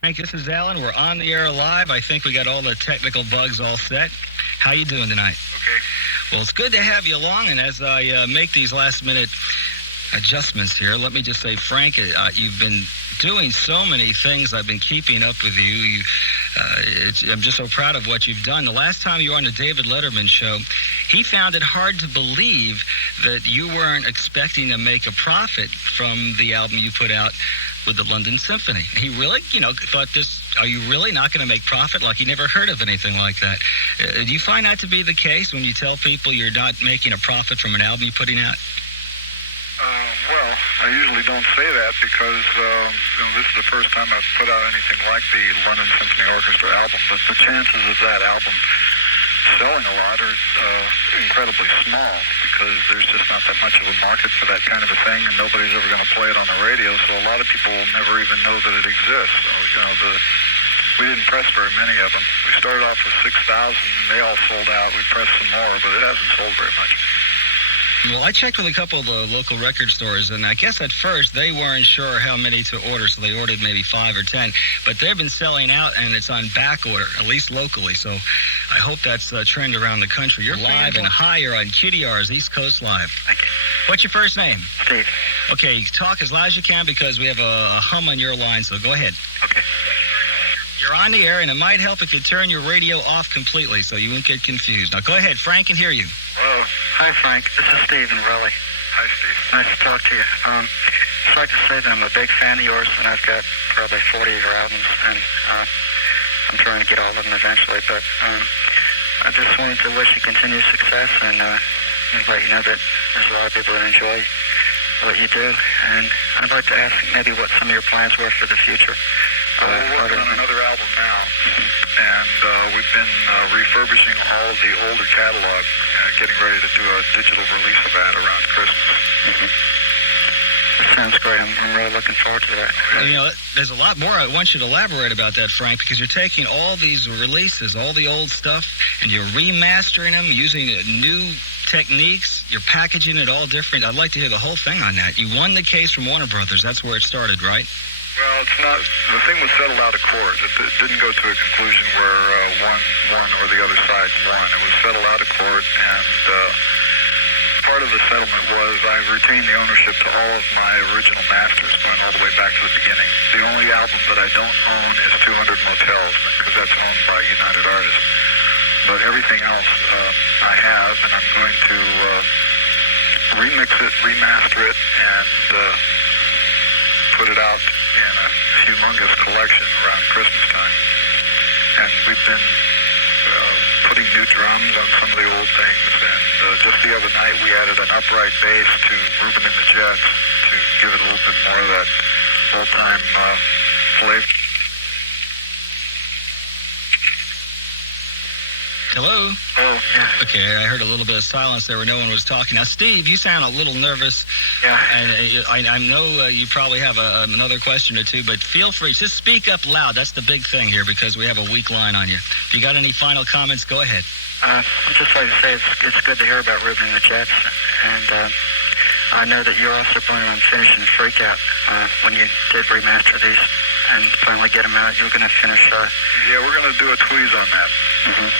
Frank, this is Alan. We're on the air live. I think we got all the technical bugs all set. How you doing tonight? Okay. Well, it's good to have you along, and as I make these last-minute adjustments here, let me just say, Frank, you've been doing so many things. I've been keeping up with you. I'm just so proud of what you've done. The last time you were on the David Letterman show, he found it hard to believe that you weren't expecting to make a profit from the album you put out with the London Symphony. He really, thought are you really not going to make profit? Like he never heard of anything like that. Do you find that to be the case when you tell people you're not making a profit from an album you're putting out? Well, I usually don't say that because this is the first time I've put out anything like the London Symphony Orchestra album, but the chances of that album selling a lot are incredibly small because there's just not that much of a market for that kind of a thing, and nobody's ever going to play it on the radio, so a lot of people will never even know that it exists. So, we didn't press very many of them. We started off with 6,000, and they all sold out. We pressed some more, but it hasn't sold very much. Well, I checked with a couple of the local record stores, and I guess at first they weren't sure how many to order, so they ordered maybe 5 or 10. But they've been selling out, and it's on back order, at least locally. So I hope that's a trend around the country. You're live and higher on QDR's East Coast Live. Thank you. What's your first name? Steve. Okay, talk as loud as you can because we have a hum on your line, so go ahead. Okay. You're on the air, and it might help if you turn your radio off completely so you won't get confused. Now, go ahead. Frank can hear you. Hello. Hi, Frank. This is Steve in Raleigh. Hi, Steve. Nice to talk to you. I'd like to say that I'm a big fan of yours, and I've got probably 40 of your albums, and I'm trying to get all of them eventually. But I just wanted to wish you continued success and let you know that there's a lot of people that enjoy what you do. And I'd like to ask maybe what some of your plans were for the future. We're working on another album now, and we've been refurbishing all of the older catalog, getting ready to do a digital release of that around Christmas. That sounds great. I'm really looking forward to that. Well, there's a lot more I want you to elaborate about that, Frank, because you're taking all these releases, all the old stuff, and you're remastering them using new techniques. You're packaging it all different. I'd like to hear the whole thing on that. You won the case from Warner Brothers. That's where it started, right? Well, it's not. The thing was settled out of court. It didn't go to a conclusion where one or the other side won. It was settled out of court, and part of the settlement was I retained the ownership to all of my original masters, going all the way back to the beginning. The only album that I don't own is 200 Motels, because that's owned by United Artists. But everything else I have, and I'm going to remix it, remaster it, and put it out in a humongous collection around Christmas time. And we've been putting new drums on some of the old things, and just the other night we added an upright bass to Reuben and the Jets to give it a little bit more of that old-time flavor. Hello? Oh, yeah. Okay, I heard a little bit of silence there where no one was talking. Now, Steve, you sound a little nervous. Yeah. And I know you probably have another question or two, but feel free. Just speak up loud. That's the big thing here because we have a weak line on you. If you got any final comments, go ahead. I'd just like to say it's good to hear about Reuben and the Jets, and I know that you're also planning on finishing Freak Out when you did remaster these and finally get them out. You're going to finish... Yeah, we're going to do a tweeze on that. Mm-hmm.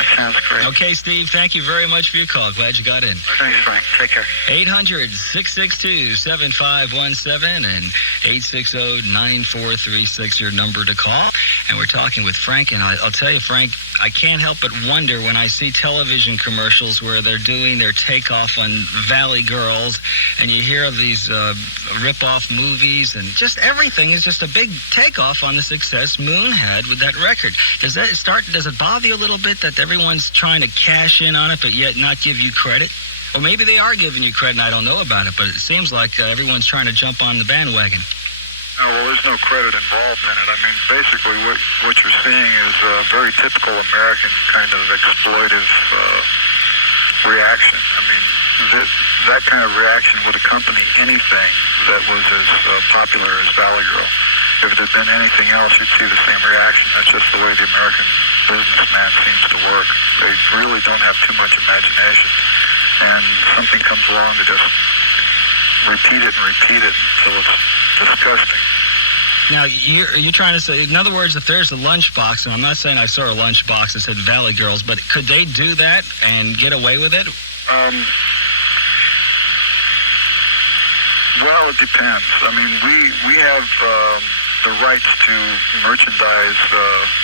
That sounds great. Okay, Steve, thank you very much for your call. Glad you got in. Thanks, Frank. Take care. 800-662-7517 and 860-9436, your number to call. And we're talking with Frank, and I'll tell you, Frank, I can't help but wonder when I see television commercials where they're doing their takeoff on Valley Girls, and you hear of these rip-off movies, and just everything is just a big takeoff on the success Moon had with that record. Does it bother you a little bit that everyone's trying to cash in on it, but yet not give you credit? Or maybe they are giving you credit and I don't know about it, but it seems like everyone's trying to jump on the bandwagon. No, well, there's no credit involved in it. I mean, basically what you're seeing is a very typical American kind of exploitive reaction. I mean, that kind of reaction would accompany anything that was as popular as Valley Girl. If it had been anything else, you'd see the same reaction. That's just the way the American businessman seems to work. They really don't have too much imagination. And something comes along to just repeat it until it's disgusting. Now, you're trying to say, in other words, if there's a lunchbox, and I'm not saying I saw a lunchbox that said Valley Girls, but could they do that and get away with it? Well, it depends. I mean, we have the rights to merchandise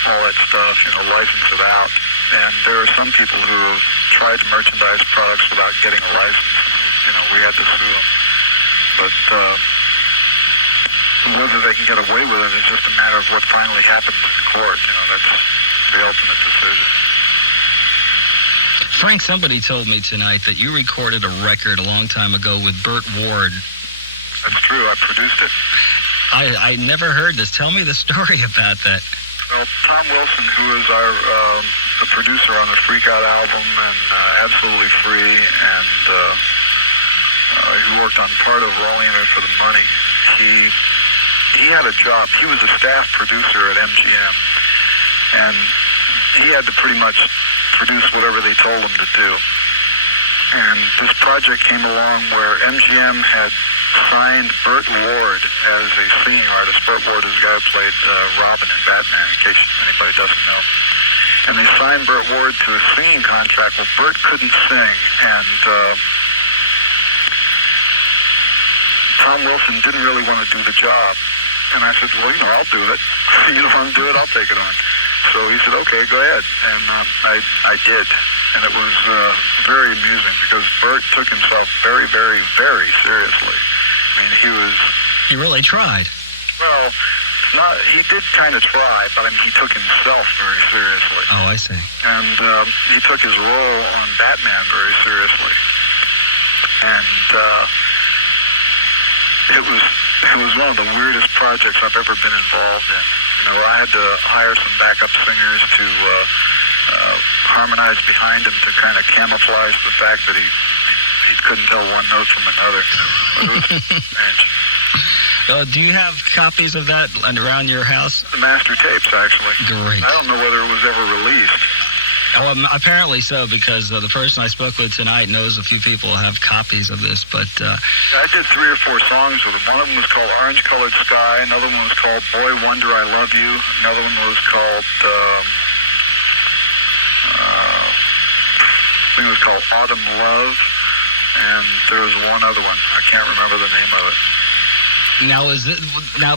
all that stuff, license it out. And there are some people who have tried to merchandise products without getting a license. We had to sue them. But whether they can get away with it is just a matter of what finally happens in the court. That's the ultimate decision. Frank, somebody told me tonight that you recorded a record a long time ago with Burt Ward. That's true. I produced it. I never heard this. Tell me the story about that. Well, Tom Wilson, who is the producer on the Freak Out album and Absolutely Free, and he worked on part of Rolling It for the Money. He had a job. He was a staff producer at MGM, and he had to pretty much produce whatever they told him to do. And this project came along where MGM had signed Burt Ward as a singing artist. Burt Ward is the guy who played Robin in Batman, in case anybody doesn't know. And they signed Burt Ward to a singing contract. Well, Burt couldn't sing, and Tom Wilson didn't really want to do the job. And I said, well, I'll do it. You don't want to do it, I'll take it on. So he said, okay, go ahead. And I did. And it was very amusing because Burt took himself very, very, very seriously. I mean, He really tried. Well, he did kind of try, but he took himself very seriously. Oh, I see. And he took his role on Batman very seriously. And it was one of the weirdest projects I've ever been involved in. I had to hire some backup singers to harmonize behind him to kind of camouflage the fact that he couldn't tell one note from another. But it was strange. Do you have copies of that around your house? The master tapes, actually. Great. I don't know whether it was ever released. Oh, apparently so, because the person I spoke with tonight knows a few people who have copies of this, but... I did 3 or 4 songs with him. One of them was called Orange Colored Sky. Another one was called Boy Wonder I Love You. Another one was called... I think it was called Autumn Love. And there was one other one. I can't remember the name of it. Now,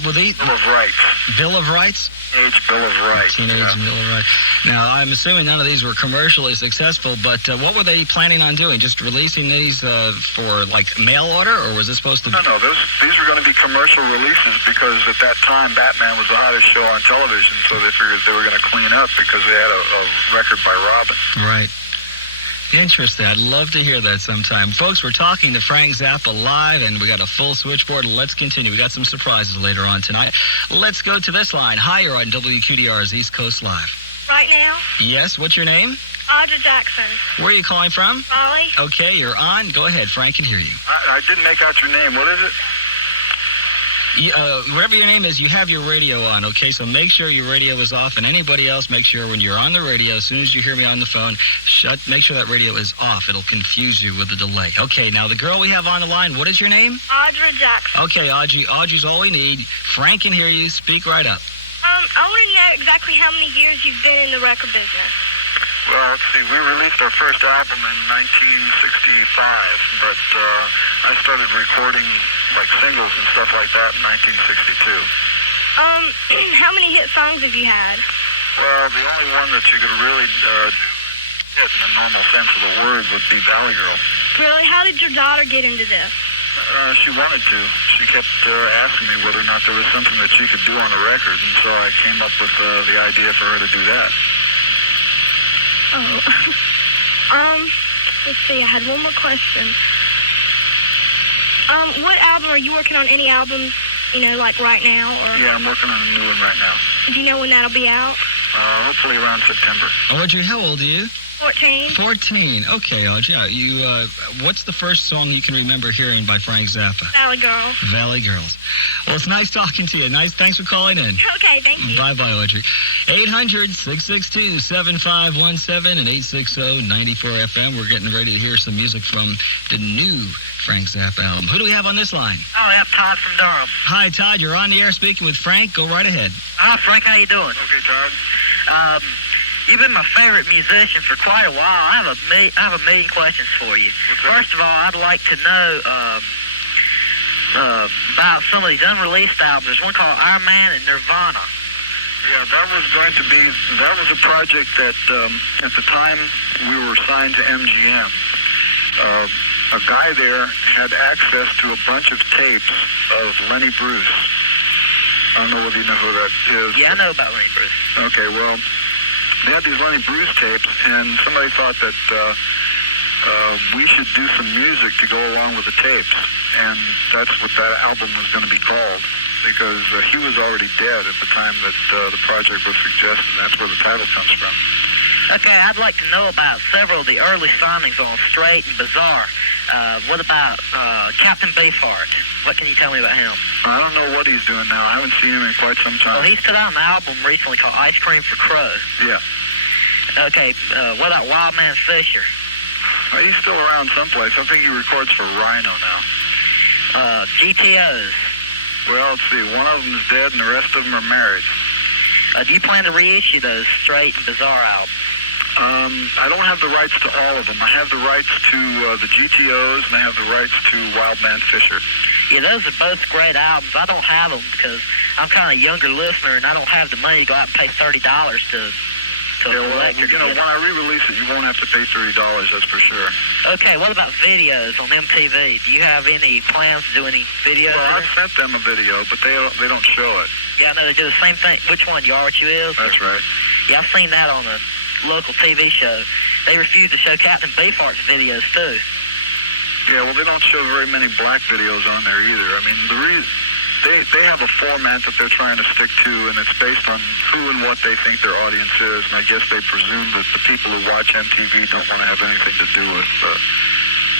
were they... Bill of Rights. Bill of Rights? Teenage Bill of Rights. Teenage Bill of Rights. Now, I'm assuming none of these were commercially successful, but what were they planning on doing? Just releasing these for, mail order, or was this supposed to... No, these were going to be commercial releases because at that time, Batman was the hottest show on television, so they figured they were going to clean up because they had a record by Robin. Right. Interesting. I'd love to hear that sometime. Folks, we're talking to Frank Zappa live, and we got a full switchboard. Let's continue. We got some surprises later on tonight. Let's go to this line. Hi, you're on WQDR's East Coast Live. Right now? Yes, what's your name? Audra Jackson. Where are you calling from? Raleigh. Okay, you're on. Go ahead. Frank can hear you. I didn't make out your name. What is it? Whatever your name is, you have your radio on, okay? So make sure your radio is off, and anybody else, make sure when you're on the radio, as soon as you hear me on the phone, make sure that radio is off. It'll confuse you with the delay. Okay, now the girl we have on the line, what is your name? Audra Jackson. Okay, Audrey's all we need. Frank can hear you. Speak right up. I want to know exactly how many years you've been in the record business. Well, let's see. We released our first album in 1965, but I started recording singles and stuff like that in 1962. How many hit songs have you had? Well, the only one that you could really hit in the normal sense of the word would be Valley Girl. Really? How did your daughter get into this? She wanted to. She kept asking me whether or not there was something that she could do on a record, and so I came up with the idea for her to do that. Oh. Let's see. I had one more question. What album, are you working on any albums, right now? Or? Yeah, I'm working on a new one right now. Do you know when that'll be out? Hopefully around September. Audrey, how old are you? 14. 14. Okay, Audrey. Yeah, what's the first song you can remember hearing by Frank Zappa? Valley Girl. Valley Girls. Well, it's nice talking to you. Thanks for calling in. Okay, thank you. Bye-bye, Audrey. 800-662-7517 and 860-94FM. We're getting ready to hear some music from the new Frank Zappa album. Who do we have on this line? Oh, yeah, Todd from Durham. Hi, Todd. You're on the air speaking with Frank. Go right ahead. Hi, Frank. How you doing? Okay, Todd. You've been my favorite musician for quite a while. I have a million questions for you. First of all, I'd like to know about some of these unreleased albums. There's one called Iron Man and Nirvana. Yeah, that was a project that at the time we were signed to MGM. A guy there had access to a bunch of tapes of Lenny Bruce. I don't know whether you know who that is. Yeah, I know about Lenny Bruce. Okay, well, they had these Lenny Bruce tapes, and somebody thought that we should do some music to go along with the tapes, and that's what that album was going to be called, because he was already dead at the time that the project was suggested. That's where the title comes from. Okay, I'd like to know about several of the early signings on Straight and Bizarre. What about Captain Beefheart? What can you tell me about him? I don't know what he's doing now. I haven't seen him in quite some time. Well, he's put out an album recently called Ice Cream for Crow. Yeah. Okay, what about Wildman Fisher? He's still around someplace. I think he records for Rhino now. GTOs. Well, let's see. One of them is dead and the rest of them are married. Do you plan to reissue those Straight and Bizarre albums? I don't have the rights to all of them. I have the rights to the GTOs, and I have the rights to Wildman Fisher. Yeah, those are both great albums. I don't have them because I'm kind of a younger listener, and I don't have the money to go out and pay $30 to Yeah, well, collect it. when I re-release it, you won't have to pay $30, that's for sure. Okay, what about videos on MTV? Do you have any plans to do any videos? Well, I've sent them a video, but they don't show it. Yeah, no, they do the same thing. Which one? You Are What You Is? That's right. Yeah, I've seen that on a local TV show. They refuse to show Captain Beefheart's videos, too. Yeah, well, they don't show very many black videos on there either. I mean, they have a format that they're trying to stick to, and it's based on who and what they think their audience is, and I guess they presume that the people who watch MTV don't want to have anything to do with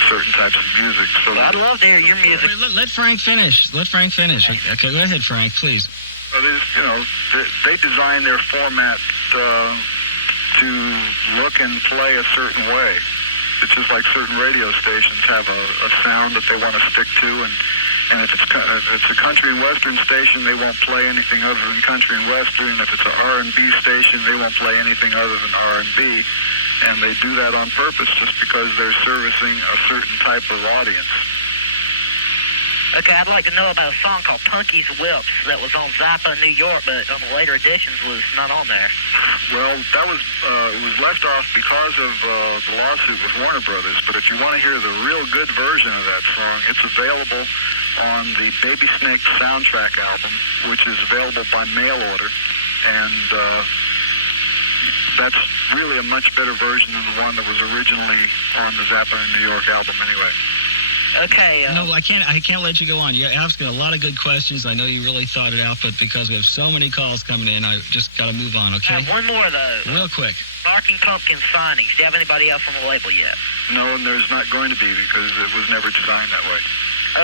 certain types of music. So Well, I'd love to hear your music. Let Frank finish. Okay, go ahead, Frank, please. They design their format to look and play a certain way. It's just like certain radio stations have a sound that they want to stick to, and if it's a country and western station, they won't play anything other than country and western. If it's an R&B station, they won't play anything other than R&B, and they do that on purpose just because they're servicing a certain type of audience. Okay, I'd like to know about a song called Punky's Whips that was on Zappa in New York, but on the later editions was not on there. Well, that was it was left off because of the lawsuit with Warner Brothers. But if you want to hear the real good version of that song, it's available on the Baby Snake soundtrack album, which is available by mail order, and that's really a much better version than the one that was originally on the Zappa in New York album anyway. Okay. No, I can't let you go on. You're asking a lot of good questions. I know you really thought it out, but because we have so many calls coming in, I just got to move on, okay? One more, though. Real quick. Barking Pumpkin signings. Do you have anybody else on the label yet? No, and there's not going to be because it was never designed that way.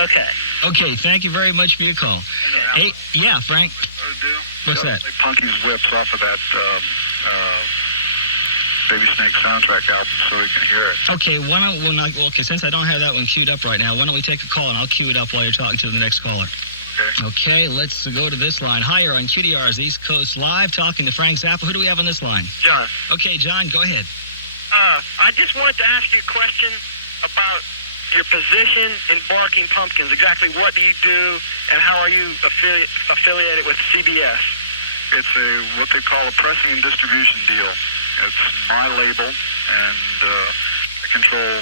Okay. Okay, thank you very much for your call. Hey, yeah, Frank. What's that? Play Punky's Whips off of that Baby Snake soundtrack album so we can hear it. Okay, since I don't have that one queued up right now, why don't we take a call and I'll queue it up while you're talking to the next caller. Okay, let's go to this line. Hi, you're on QDR's East Coast Live, talking to Frank Zappa. Who do we have on this line? John. Okay, John, go ahead. I just wanted to ask you a question about your position in Barking Pumpkins. Exactly what do you do, and how are you affiliated with CBS? It's what they call a pressing and distribution deal. It's my label, and I control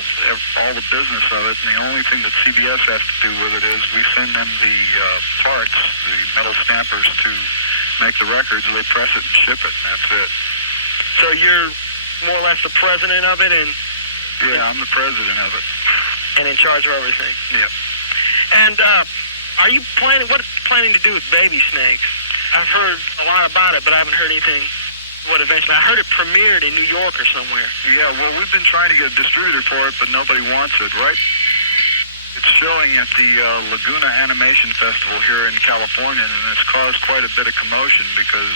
all the business of it, and the only thing that CBS has to do with it is we send them the parts, the metal stampers, to make the records. They press it and ship it, and that's it. So you're more or less the president of it, and yeah, I'm the president of it, and in charge of everything. Yeah. And are you planning to do with Baby Snakes? I've heard a lot about it, but I haven't heard anything. what eventually, I heard it premiered in New York or somewhere. Yeah, well, we've been trying to get a distributor for it, but nobody wants it, right? It's showing at the Laguna Animation Festival here in California, and it's caused quite a bit of commotion because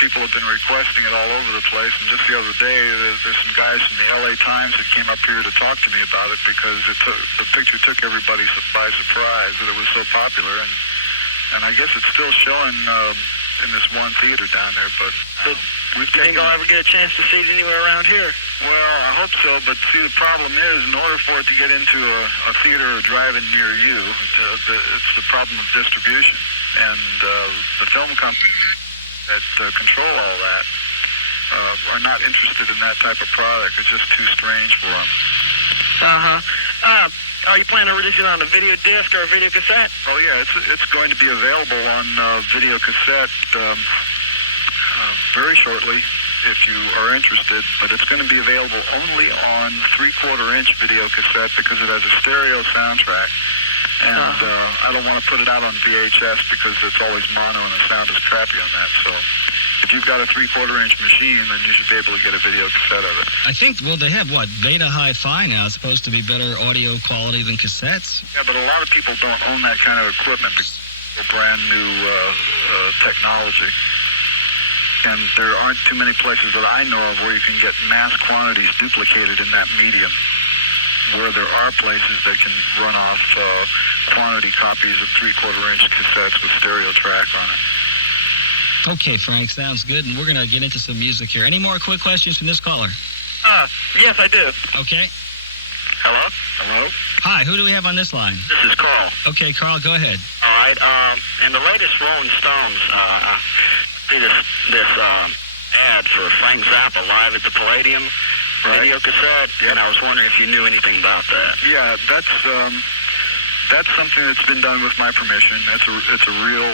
people have been requesting it all over the place. And just the other day, there's some guys from the LA Times that came up here to talk to me about it because the picture took everybody by surprise that it was so popular. And I guess it's still showing in this one theater down there, but we've taken... Think I'll ever get a chance to see it anywhere around here? Well, I hope so, but see, the problem is, in order for it to get into a theater or drive-in near you, it's the problem of distribution. And the film companies that control all that are not interested in that type of product. It's just too strange for them. Are you planning on releasing it on a video disc or a video cassette? Oh, yeah, it's going to be available on video cassette very shortly, if you are interested, but it's going to be available only on 3/4-inch video cassette because it has a stereo soundtrack. And I don't want to put it out on VHS because it's always mono and the sound is crappy on that. So if you've got a 3/4-inch machine, then you should be able to get a video cassette of it. I think, well, they have, what, Beta Hi-Fi now. It's supposed to be better audio quality than cassettes. Yeah, but a lot of people don't own that kind of equipment because it's brand new technology. And there aren't too many places that I know of where you can get mass quantities duplicated in that medium, where there are places that can run off quantity copies of 3/4-inch cassettes with stereo track on it. Okay, Frank, sounds good, and we're going to get into some music here. Any more quick questions from this caller? Yes, I do. Okay. Hello? Hello? Hi, who do we have on this line? This is Carl. Okay, Carl, go ahead. All right, in the latest Rolling Stones, I see this ad for Frank Zappa live at the Palladium video cassette, and I was wondering if you knew anything about that. Yeah, that's something that's been done with my permission. It's a real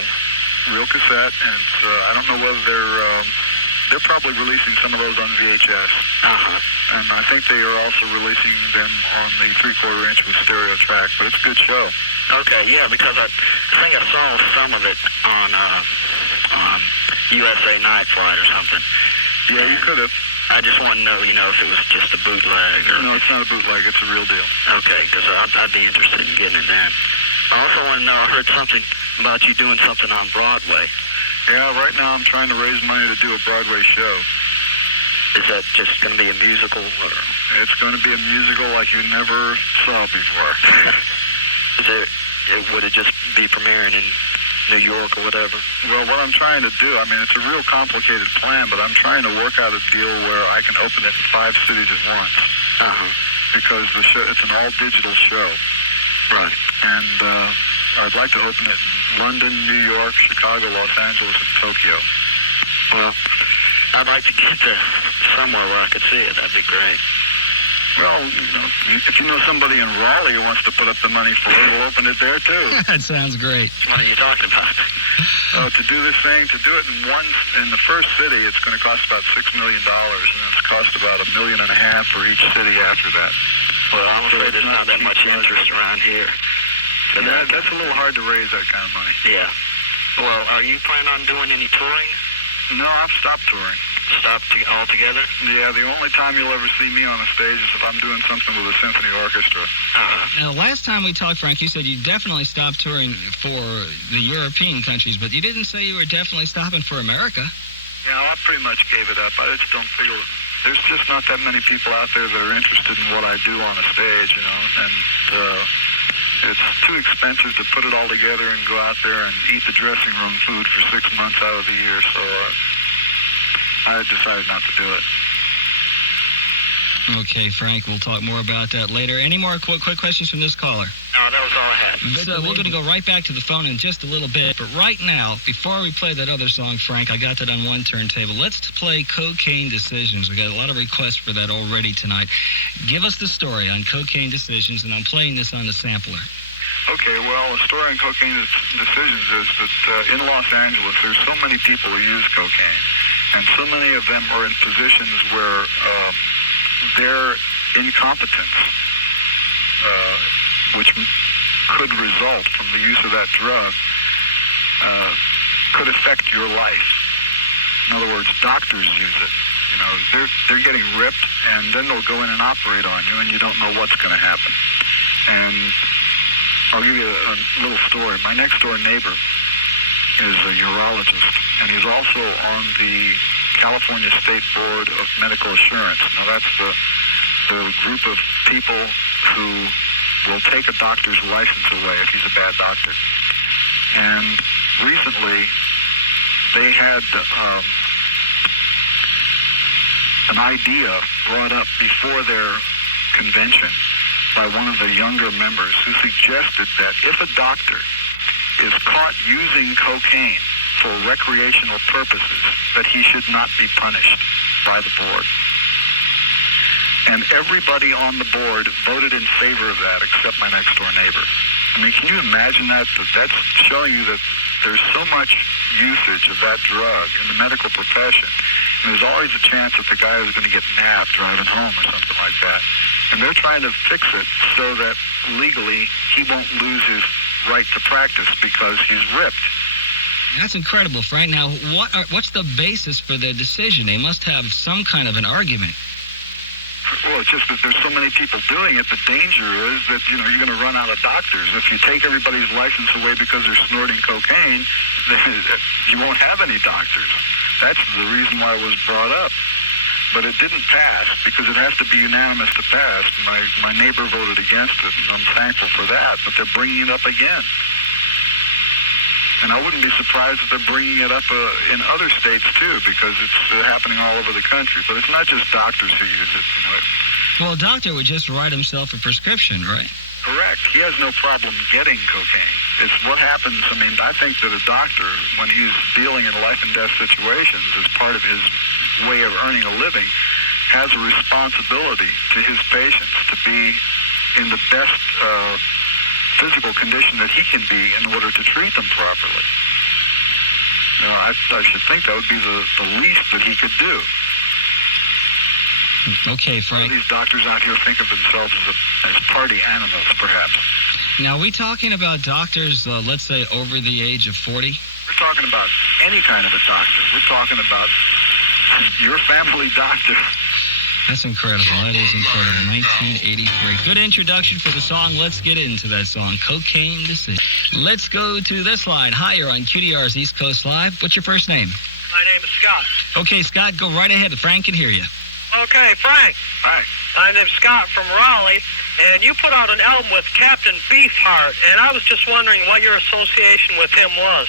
cassette, and I don't know whether they're probably releasing some of those on VHS. And I think they are also releasing them on the 3/4-inch with stereo track, but it's a good show. Okay, yeah, because I think I saw some of it on USA Night Flight or something. Yeah, you could have. I just want to know, if it was just a bootleg or... No, it's not a bootleg. It's a real deal. Okay, because I'd be interested in getting it then. I also want to know, I heard something about you doing something on Broadway. Yeah, right now I'm trying to raise money to do a Broadway show. Is that just going to be a musical? Or? It's going to be a musical like you never saw before. Would it just be premiering in New York or whatever? Well, what I'm trying to do, it's a real complicated plan, but I'm trying to work out a deal where I can open it in 5 cities at once. Because the show, it's an all-digital show. Right. And I'd like to open it in London, New York, Chicago, Los Angeles, and Tokyo. Well, I'd like to get to somewhere where I could see it. That'd be great. Well, if you know somebody in Raleigh who wants to put up the money for it, we'll open it there, too. That sounds great. What are you talking about? To do this thing, to do it in the first city, it's going to cost about $6 million, and it's cost about $1.5 million for each city after that. Well, I'm afraid there's not that much interest around here. Yeah, that's a little hard to raise that kind of money. Yeah. Well, are you planning on doing any touring? No, I've stopped touring. Stopped altogether? Yeah, the only time you'll ever see me on a stage is if I'm doing something with a symphony orchestra. Now, last time we talked, Frank, you said you definitely stopped touring for the European countries, but you didn't say you were definitely stopping for America. Yeah, I pretty much gave it up. I just don't feel... There's just not that many people out there that are interested in what I do on a stage, and it's too expensive to put it all together and go out there and eat the dressing room food for 6 months out of the year, so I decided not to do it. Okay, Frank, we'll talk more about that later. Any more quick questions from this caller? No, that was all I had. So we're going to go right back to the phone in just a little bit. But right now, before we play that other song, Frank, I got that on one turntable. Let's play Cocaine Decisions. We got a lot of requests for that already tonight. Give us the story on Cocaine Decisions, and I'm playing this on the sampler. Okay, well, the story on Cocaine Decisions is that in Los Angeles, there's so many people who use cocaine, and so many of them are in positions where their incompetence, which could result from the use of that drug, could affect your life. In other words, doctors use it. You know, they're getting ripped, and then they'll go in and operate on you, and you don't know what's going to happen. And I'll give you a little story. My next-door neighbor is a urologist, and he's also on the California State Board of Medical Assurance. Now, that's the group of people who will take a doctor's license away if he's a bad doctor. And recently, they had an idea brought up before their convention by one of the younger members who suggested that if a doctor is caught using cocaine for recreational purposes, that he should not be punished by the board. And everybody on the board voted in favor of that except my next-door neighbor. I mean, can you imagine that? That's showing you that there's so much usage of that drug in the medical profession. And there's always a chance that the guy is going to get nabbed driving home or something like that. And they're trying to fix it so that legally he won't lose his right to practice because he's ripped. That's incredible, Frank. Now, what's the basis for their decision? They must have some kind of an argument. Well, it's just that there's so many people doing it. The danger is that, you know, you're going to run out of doctors. If you take everybody's license away because they're snorting cocaine, then you won't have any doctors. That's the reason why it was brought up. But it didn't pass because it has to be unanimous to pass. My neighbor voted against it, and I'm thankful for that. But they're bringing it up again. And I wouldn't be surprised if they're bringing it up in other states, too, because it's happening all over the country. But it's not just doctors who use it, you know. Well, a doctor would just write himself a prescription, right? Correct. He has no problem getting cocaine. It's what happens. I mean, I think that a doctor, when he's dealing in life and death situations as part of his way of earning a living, has a responsibility to his patients to be in the best physical condition that he can be in order to treat them properly. You know, I should think that would be the least that he could do. Okay, Frank. These doctors out here think of themselves as party animals, perhaps. Now, are we talking about doctors, let's say, over the age of 40? We're talking about any kind of a doctor. We're talking about your family doctor. That's incredible. That is incredible. 1983. Good introduction for the song. Let's get into that song, Cocaine Decision. Let's go to this line. Hi, you're on QDR's East Coast Live. What's your first name? My name is Scott. Okay, Scott, go right ahead. Frank can hear you. Okay, Frank. Hi. My name's Scott from Raleigh, and you put out an album with Captain Beefheart, and I was just wondering what your association with him was.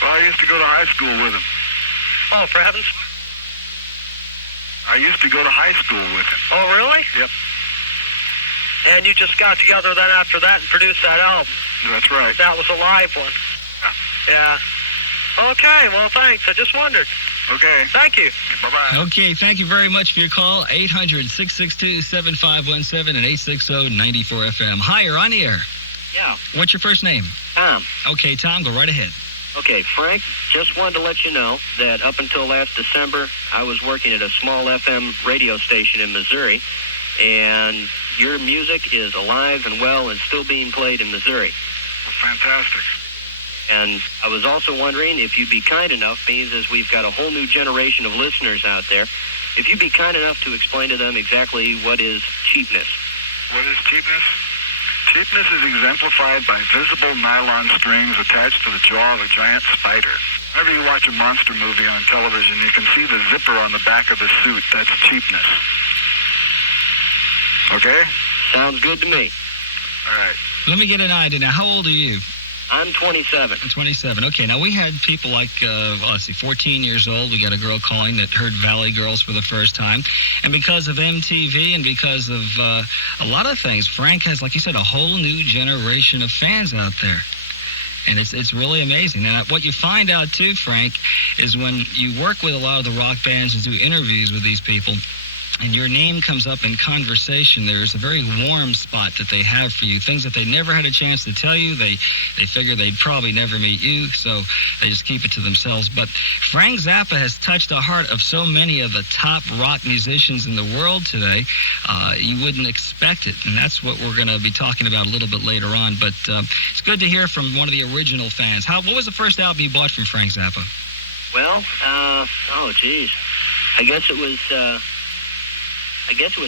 Well, I used to go to high school with him. Oh, for heaven's... I used to go to high school with him. Oh, really? Yep. And you just got together then after that and produced that album? That's right. That was a live one? Yeah. Okay, well, thanks. I just wondered. Okay. Thank you. Bye-bye. Okay, thank you very much for your call. 800-662-7517 and 860-94FM. Hi, you're on the air. Yeah. What's your first name? Tom. Okay, Tom, go right ahead. Okay, Frank, just wanted to let you know that up until last December, I was working at a small FM radio station in Missouri, and your music is alive and well and still being played in Missouri. Well, fantastic. And I was also wondering if you'd be kind enough, being as we've got a whole new generation of listeners out there, if you'd be kind enough to explain to them exactly what is cheepnis. What is cheepnis? Cheepnis is exemplified by visible nylon strings attached to the jaw of a giant spider. Whenever you watch a monster movie on television, you can see the zipper on the back of the suit. That's cheepnis. Okay? Sounds good to me. All right. Let me get an idea. Now, how old are you? I'm 27. 27. Okay, now we had people like, 14 years old. We got a girl calling that heard Valley Girls for the first time. And because of MTV and because of a lot of things, Frank has, like you said, a whole new generation of fans out there. And it's really amazing. And what you find out, too, Frank, is when you work with a lot of the rock bands and do interviews with these people, and your name comes up in conversation, there's a very warm spot that they have for you, things that they never had a chance to tell you. They figure they'd probably never meet you, so they just keep it to themselves. But Frank Zappa has touched the heart of so many of the top rock musicians in the world today. You wouldn't expect it, and that's what we're going to be talking about a little bit later on. But it's good to hear from one of the original fans. What was the first album you bought from Frank Zappa? Well, oh, geez. I guess it was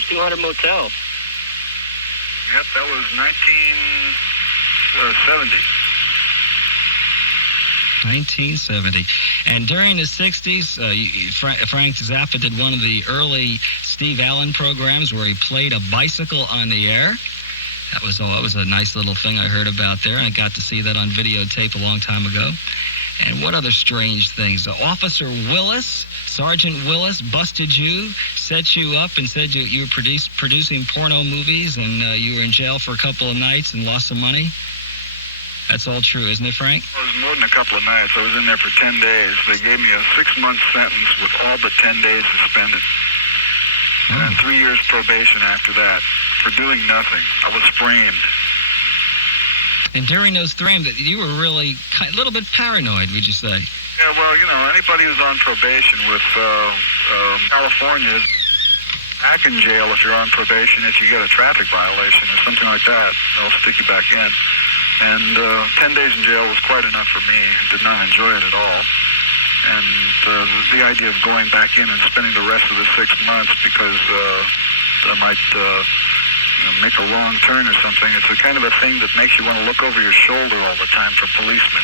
200 Motels. Yep, that was 1970. 1970. And during the 60s, Frank Zappa did one of the early Steve Allen programs where he played a bicycle on the air. That was a nice little thing I heard about there. I got to see that on videotape a long time ago. And what other strange things? Officer Willis, Sergeant Willis, busted you, set you up, and said you were producing porno movies, and you were in jail for a couple of nights and lost some money. That's all true, isn't it, Frank? It was more than a couple of nights. I was in there for 10 days. They gave me a 6-month sentence with all but 10 days suspended. Oh. And 3 years probation after that for doing nothing. I was framed. And during those frames, you were really a little bit paranoid, would you say? Yeah, well, anybody who's on probation with California is back in jail if you're on probation if you get a traffic violation or something like that. They'll stick you back in. And 10 days in jail was quite enough for me. Did not enjoy it at all. And the idea of going back in and spending the rest of the 6 months because I might make a wrong turn or something, it's the kind of a thing that makes you want to look over your shoulder all the time for policemen.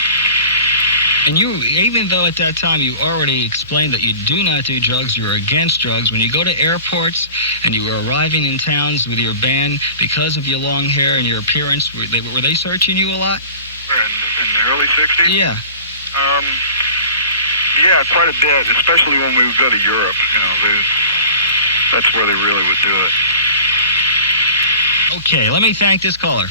And you, even though at that time you already explained that you do not do drugs, you're against drugs, when you go to airports and you were arriving in towns with your band, because of your long hair and your appearance, were they searching you a lot? In the early 60s? Yeah. Yeah, quite a bit, especially when we would go to Europe. That's where they really would do it. Okay, let me thank this caller.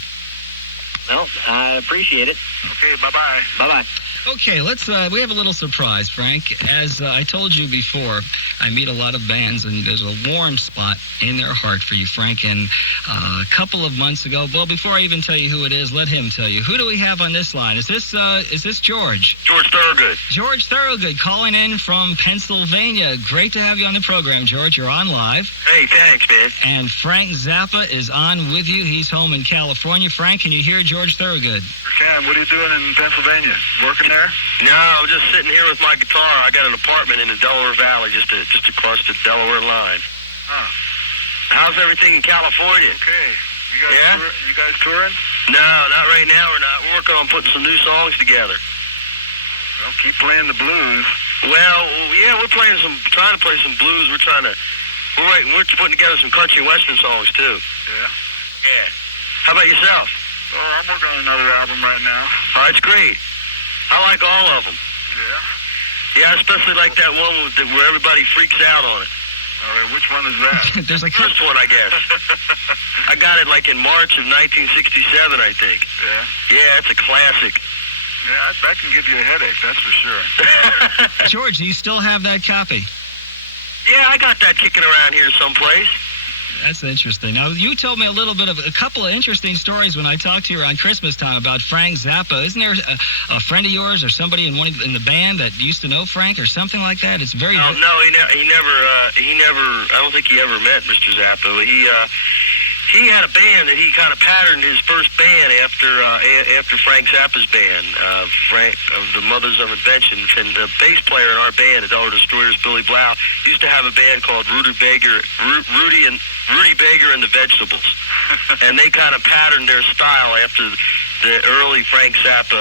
Well, I appreciate it. Okay, bye-bye. Bye-bye. Okay, we have a little surprise, Frank. As I told you before, I meet a lot of bands, and there's a warm spot in their heart for you, Frank. And a couple of months ago, well, before I even tell you who it is, let him tell you. Who do we have on this line? Is this George? George Thorogood. George Thorogood calling in from Pennsylvania. Great to have you on the program, George. You're on live. Hey, thanks, man. And Frank Zappa is on with you. He's home in California. Frank, can you hear George Thorogood? Cam, what are you doing in Pennsylvania? Working there? No, I'm just sitting here with my guitar. I got an apartment in the Delaware Valley, just across the Delaware line. Huh. How's everything in California? Okay. You guys touring? No, not right now. We're not. We're working on putting some new songs together. Well, keep playing the blues. Well, yeah, we're trying to play some blues. We're putting together some country and western songs too. Yeah. Yeah. How about yourself? Well, I'm working on another album right now. Oh, that's great. I like all of them. Yeah? Yeah, I especially like that one where everybody freaks out on it. All right, which one is that? There's the first one, I guess. I got it in March of 1967, I think. Yeah? Yeah, it's a classic. Yeah, that can give you a headache, that's for sure. George, do you still have that copy? Yeah, I got that kicking around here someplace. That's interesting. Now, you told me a couple of interesting stories when I talked to you around Christmas time about Frank Zappa. Isn't there a friend of yours or somebody in the band that used to know Frank or something like that? It's very... No, he never, I don't think he ever met Mr. Zappa. He had a band that he kind of patterned his first band after Frank Zappa's band, the Mothers of Invention. And the bass player in our band, the Delaware Destroyers, Billy Blau, used to have a band called Rudy Baker and the Vegetables. And they kind of patterned their style after the early Frank Zappa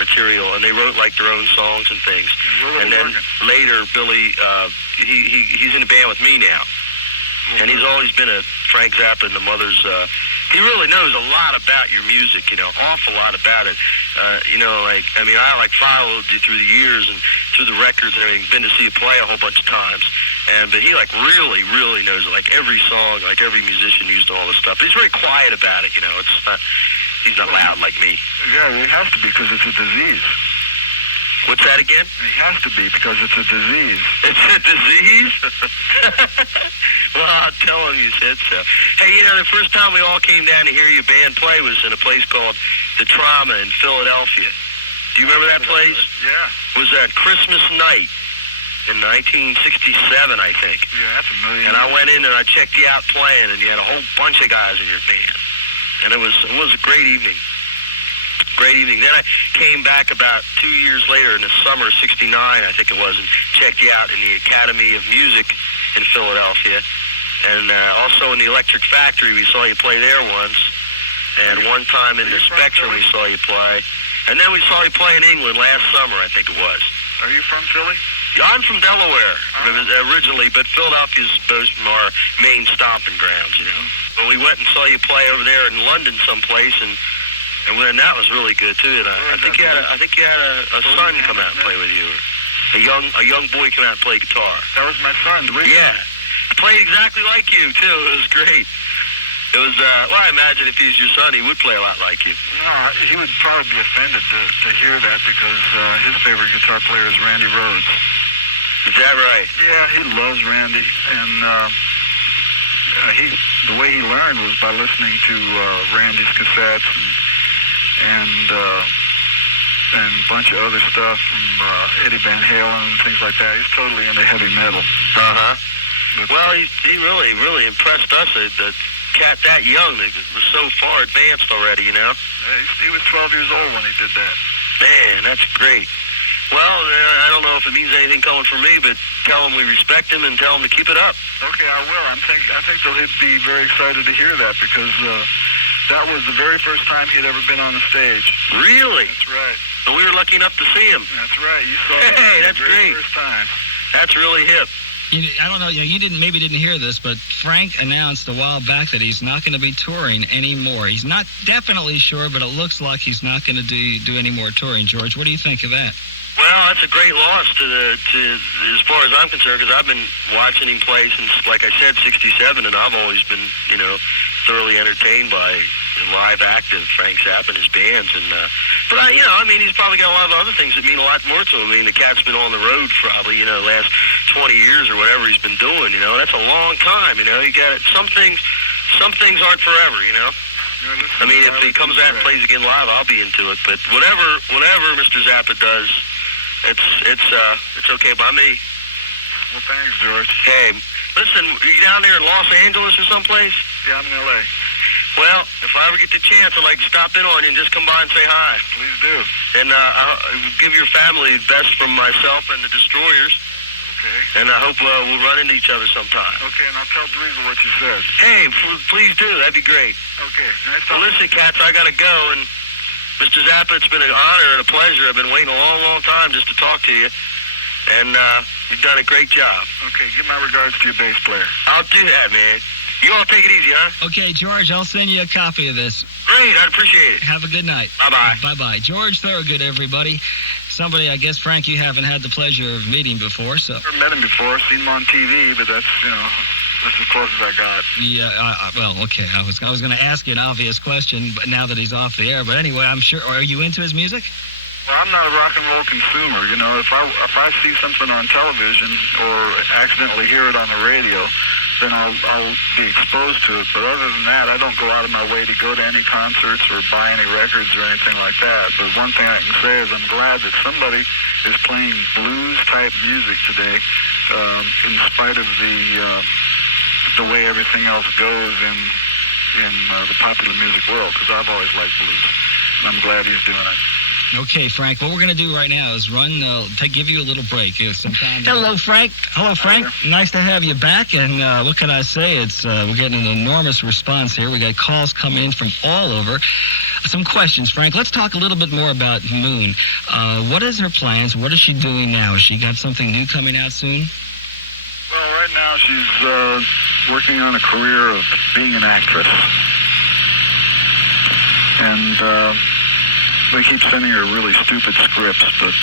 material, and they wrote their own songs and things. And then later, Billy, he's in a band with me now. And he's always been a Frank Zappa and the Mothers. He really knows a lot about your music, awful lot about it. I followed you through the years and through the records and everything. Been to see you play a whole bunch of times. But he really, really knows every song, every musician used all this stuff. But he's very quiet about it, It's not. He's not loud like me. Yeah, it has to be because it's a disease. What's that again? It has to be because it's a disease. It's a disease? Well, I'll tell him you said so. Hey, the first time we all came down to hear your band play was in a place called The Trauma in Philadelphia. Do you remember that place? Yeah. It was that Christmas night in 1967, I think. Yeah, that's a million. And I went in and I checked you out playing, and you had a whole bunch of guys in your band. And it was a great evening. great evening. Then I came back about 2 years later in the summer of '69, I think it was, and checked you out in the Academy of Music in Philadelphia. And also in the Electric Factory, we saw you play there once. And one time in the Spectrum, we saw you play. And then we saw you play in England last summer, I think it was. Are you from Philly? I'm from Delaware originally, but Philadelphia's both from our main stomping grounds, you know. But we went and saw you play over there in London someplace, and when that was really good too. And I think you had a son come out and play with you. A young boy come out and play guitar. That was my son. Yeah, he played exactly like you too. It was great. It was, well, I imagine if he was your son, he would play a lot like you. No, he would probably be offended to hear that because his favorite guitar player is Randy Rhoads. Is that right? Yeah, he loves Randy, and the way he learned was by listening to Randy's cassettes and a bunch of other stuff from Eddie Van Halen and things like that. He's totally into heavy metal. Uh-huh. Well, he really impressed us. The cat that young, they were so far advanced already, you know. He was 12 years old when he did that. Man, that's great. Well, I don't know if it means anything coming from me, but tell him we respect him and tell him to keep it up. Okay, I will. I think they'll be very excited to hear that because that was the very first time he'd ever been on the stage. Really? That's right. So we were lucky enough to see him. That's right. You saw that. Hey, the that's great. First time. That's really hip. I don't know, you maybe didn't hear this, but Frank announced a while back that he's not going to be touring anymore. He's not definitely sure, but it looks like he's not going to do any more touring. George, what do you think of that? Well, that's a great loss to as far as I'm concerned, because I've been watching him play since, like I said, '67, and I've always been, thoroughly entertained by live active Frank Zappa and his bands. And but he's probably got a lot of other things that mean a lot more to him. I mean, the cat's been on the road probably, the last 20 years or whatever he's been doing. That's a long time. You got some things aren't forever. I mean, if he comes out and plays again live, I'll be into it. But whatever Mr. Zappa does, it's okay by me. Well, thanks, George. Hey, listen, are you down there in Los Angeles or someplace? Yeah, I'm in L.A. Well, if I ever get the chance, I'd like to stop in on you and just come by and say hi. Please do. And I'll give your family the best from myself and the Destroyers. Okay. And I hope we'll run into each other sometime. Okay, and I'll tell Breezer what you said. Hey, please do. That'd be great. Okay. Nice well, listen, cats, I got to go. And Mr. Zappa, it's been an honor and a pleasure. I've been waiting a long, long time just to talk to you. And you've done a great job. Okay, give my regards to your bass player. I'll do that, man. You all take it easy, huh? Okay, George, I'll send you a copy of this. Great, I'd appreciate it. Have a good night. Bye-bye. Bye-bye. George Thorogood, everybody. Somebody, I guess, Frank, you haven't had the pleasure of meeting before, so... I've never met him before, seen him on TV, but that's as close as I got. Yeah, well, okay, I was going to ask you an obvious question, but now that he's off the air. But anyway, I'm sure... Are you into his music? Well, I'm not a rock and roll consumer. If I see something on television or accidentally hear it on the radio, then I'll be exposed to it. But other than that, I don't go out of my way to go to any concerts or buy any records or anything like that. But one thing I can say is I'm glad that somebody is playing blues-type music today, in spite of the way everything else goes in the popular music world, because I've always liked blues. And I'm glad he's doing it. Okay, Frank, what we're going to do right now is give you a little break. Hello, Frank. Hello, Frank. Nice to have you back. And what can I say? We're getting an enormous response here. We got calls coming in from all over. Some questions, Frank. Let's talk a little bit more about Moon. What is her plans? What is she doing now? Has she got something new coming out soon? Well, right now she's working on a career of being an actress. And... they keep sending her really stupid scripts, but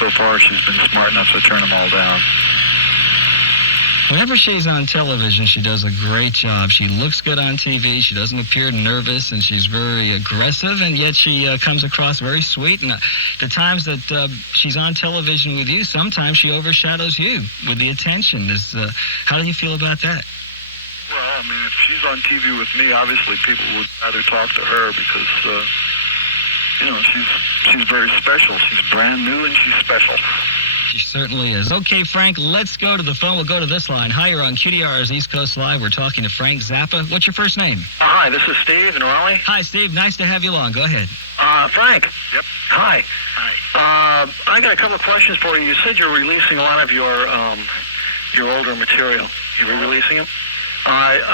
so far she's been smart enough to turn them all down. Whenever she's on television, she does a great job. She looks good on TV. She doesn't appear nervous, and she's very aggressive, and yet she comes across very sweet. And the times that she's on television with you, sometimes she overshadows you with the attention. How do you feel about that? Well, I mean, if she's on TV with me, obviously people would rather talk to her because... she's very special. She's brand new and she's special. She certainly is. Okay, Frank, let's go to the phone. We'll go to this line. Hi, you're on QDR's East Coast Live. We're talking to Frank Zappa. What's your first name? Hi, this is Steve in Raleigh. Hi, Steve. Nice to have you along. Go ahead. Frank. Yep. Hi. Hi. I got a couple of questions for you. You said you're releasing a lot of your older material. You're re-releasing them?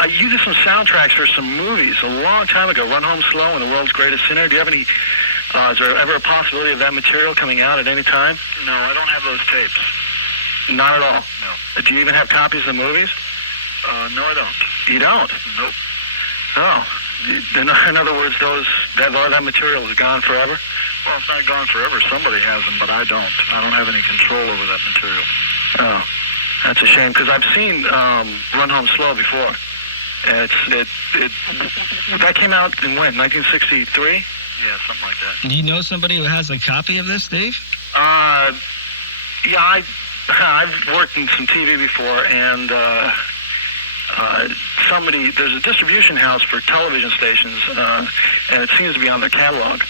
You did some soundtracks for some movies a long time ago, Run Home Slow and The World's Greatest Sinner. Do you have any, is there ever a possibility of that material coming out at any time? No, I don't have those tapes. Not at all? No. Do you even have copies of the movies? No, I don't. You don't? Nope. Oh. In other words, all that material is gone forever? Well, it's not gone forever. Somebody has them, but I don't. I don't have any control over that material. Oh. That's a shame, because I've seen Run Home Slow before. That came out in when, 1963? Yeah, something like that. Do you know somebody who has a copy of this, Dave? Yeah, I've worked in some TV before, and there's a distribution house for television stations, and it seems to be on their catalog.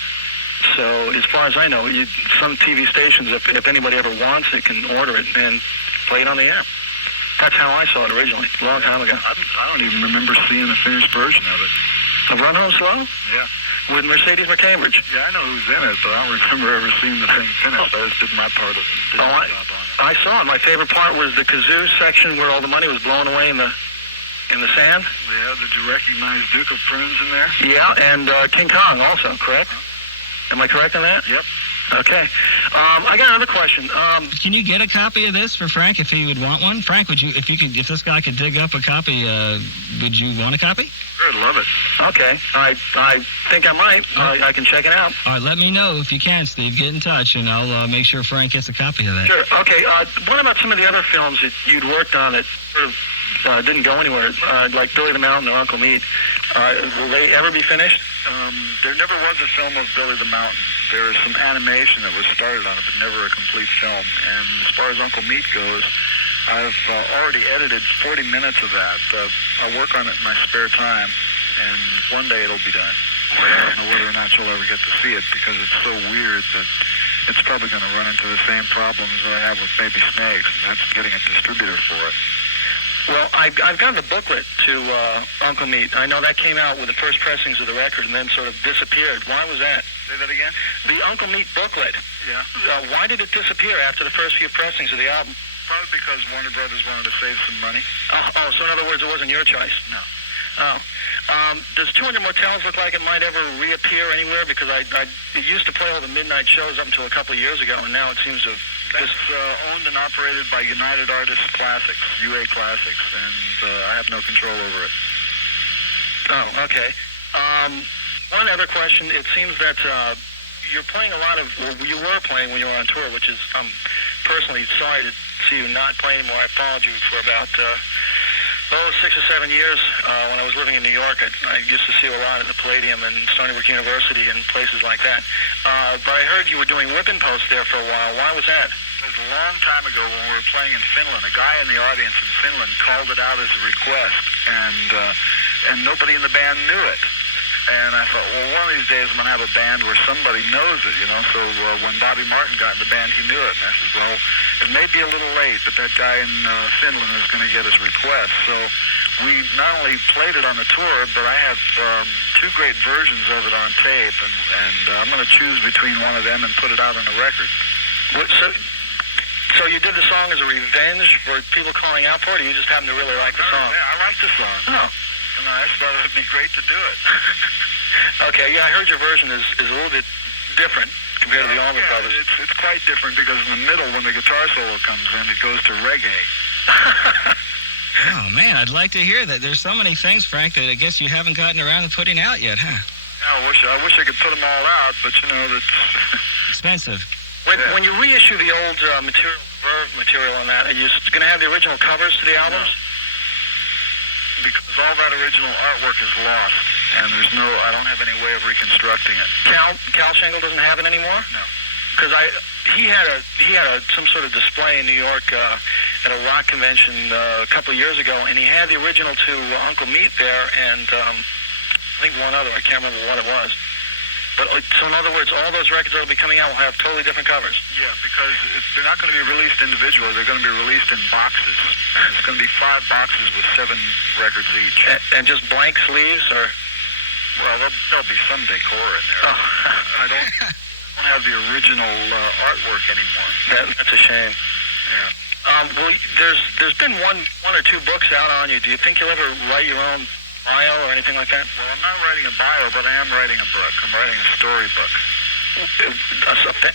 So as far as I know, some TV stations, if anybody ever wants it, can order it and play it on the air. That's how I saw it originally, a long time ago. I don't even remember seeing the finished version of it. Of Run Home Slow? Yeah. With Mercedes McCambridge? Yeah, I know who's in it, but I don't remember ever seeing the thing finished. I just did my part of it. I saw it. My favorite part was the kazoo section where all the money was blown away in the sand. Yeah, did you recognize Duke of Prunes in there? Yeah, and King Kong also, correct? Am I correct on that? Yep. Okay. I got another question. Can you get a copy of this for Frank if he would want one? Frank, if this guy could dig up a copy, would you want a copy? Sure, I'd love it. Okay. I think I might. I can check it out. All right, let me know if you can, Steve. Get in touch, and I'll make sure Frank gets a copy of that. Sure. Okay. What about some of the other films that you'd worked on that sort of didn't go anywhere, like Billy the Mountain or Uncle Meat? Will they ever be finished? There never was a film of Billy the Mountain. There is some animation that was started on it, but never a complete film. And as far as Uncle Meat goes, I've already edited 40 minutes of that. I work on it in my spare time, and one day it'll be done. I don't know whether or not you'll ever get to see it, because it's so weird that it's probably going to run into the same problems that I have with Baby Snakes, and that's getting a distributor for it. Well, I've got the booklet to Uncle Meat. I know that came out with the first pressings of the record and then sort of disappeared. Why was that? Say that again? The Uncle Meat booklet. Yeah. Why did it disappear after the first few pressings of the album? Probably because Warner Brothers wanted to save some money. Oh, so in other words, it wasn't your choice? No. Oh. Does 200 Motels look like it might ever reappear anywhere? Because it used to play all the midnight shows up until a couple of years ago, and now it seems to have... That's owned and operated by United Artists Classics, UA Classics, and I have no control over it. Oh, okay. One other question. It seems that you're playing a lot of... Well, you were playing when you were on tour, which is... I'm personally sorry to see you not play anymore. I followed you for about... 6 or 7 years when I was living in New York. I used to see you a lot at the Palladium and Stony Brook University and places like that. But I heard you were doing whipping posts there for a while. Why was that? It was a long time ago when we were playing in Finland. A guy in the audience in Finland called it out as a request, and nobody in the band knew it. And I thought, well, one of these days I'm going to have a band where somebody knows it, you know. So when Bobby Martin got in the band, he knew it. And I said, well, it may be a little late, but that guy in Finland is going to get his request. So we not only played it on the tour, but I have 2 great versions of it on tape. And I'm going to choose between one of them and put it out on a record. So you did the song as a revenge for people calling out for it, or you just happen to really like the song? Yeah, I like the song. Oh. And I just thought it would be great to do it. Okay, yeah, I heard your version is a little bit different compared to the Allman Brothers. It's quite different because in the middle, when the guitar solo comes in, it goes to reggae. Oh, man, I'd like to hear that. There's so many things, Frank, that I guess you haven't gotten around to putting out yet, huh? Yeah, I wish I could put them all out, but, you know, that's... Expensive. When you reissue the old Verve material on that, are you going to have the original covers to the albums? No. Because all that original artwork is lost, and I don't have any way of reconstructing it. Cal Shingle doesn't have it anymore? No. Because he had some sort of display in New York at a rock convention a couple of years ago, and he had the original to Uncle Meat there, and I think one other. I can't remember what it was. But so in other words, all those records that will be coming out will have totally different covers. Yeah, because they're not going to be released individually. They're going to be released in boxes. It's going to be 5 boxes with 7 records each. And just blank sleeves, or? Well, there'll be some decor in there. Oh. I don't have the original artwork anymore. That's a shame. Yeah. Well, there's been one or two books out on you. Do you think you'll ever write your own bio or anything like that? Well, I'm not writing a bio, but I am writing a book. I'm writing a storybook.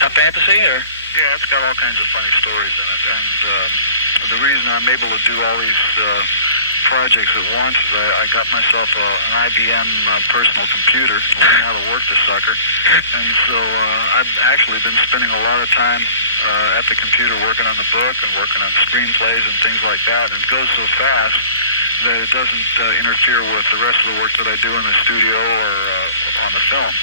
A fantasy, or? Yeah, it's got all kinds of funny stories in it. And the reason I'm able to do all these projects at once is I got myself an IBM personal computer, learning how to work the sucker. And so I've actually been spending a lot of time at the computer working on the book and working on screenplays and things like that. And it goes so fast that it doesn't interfere with the rest of the work that I do in the studio or on the film.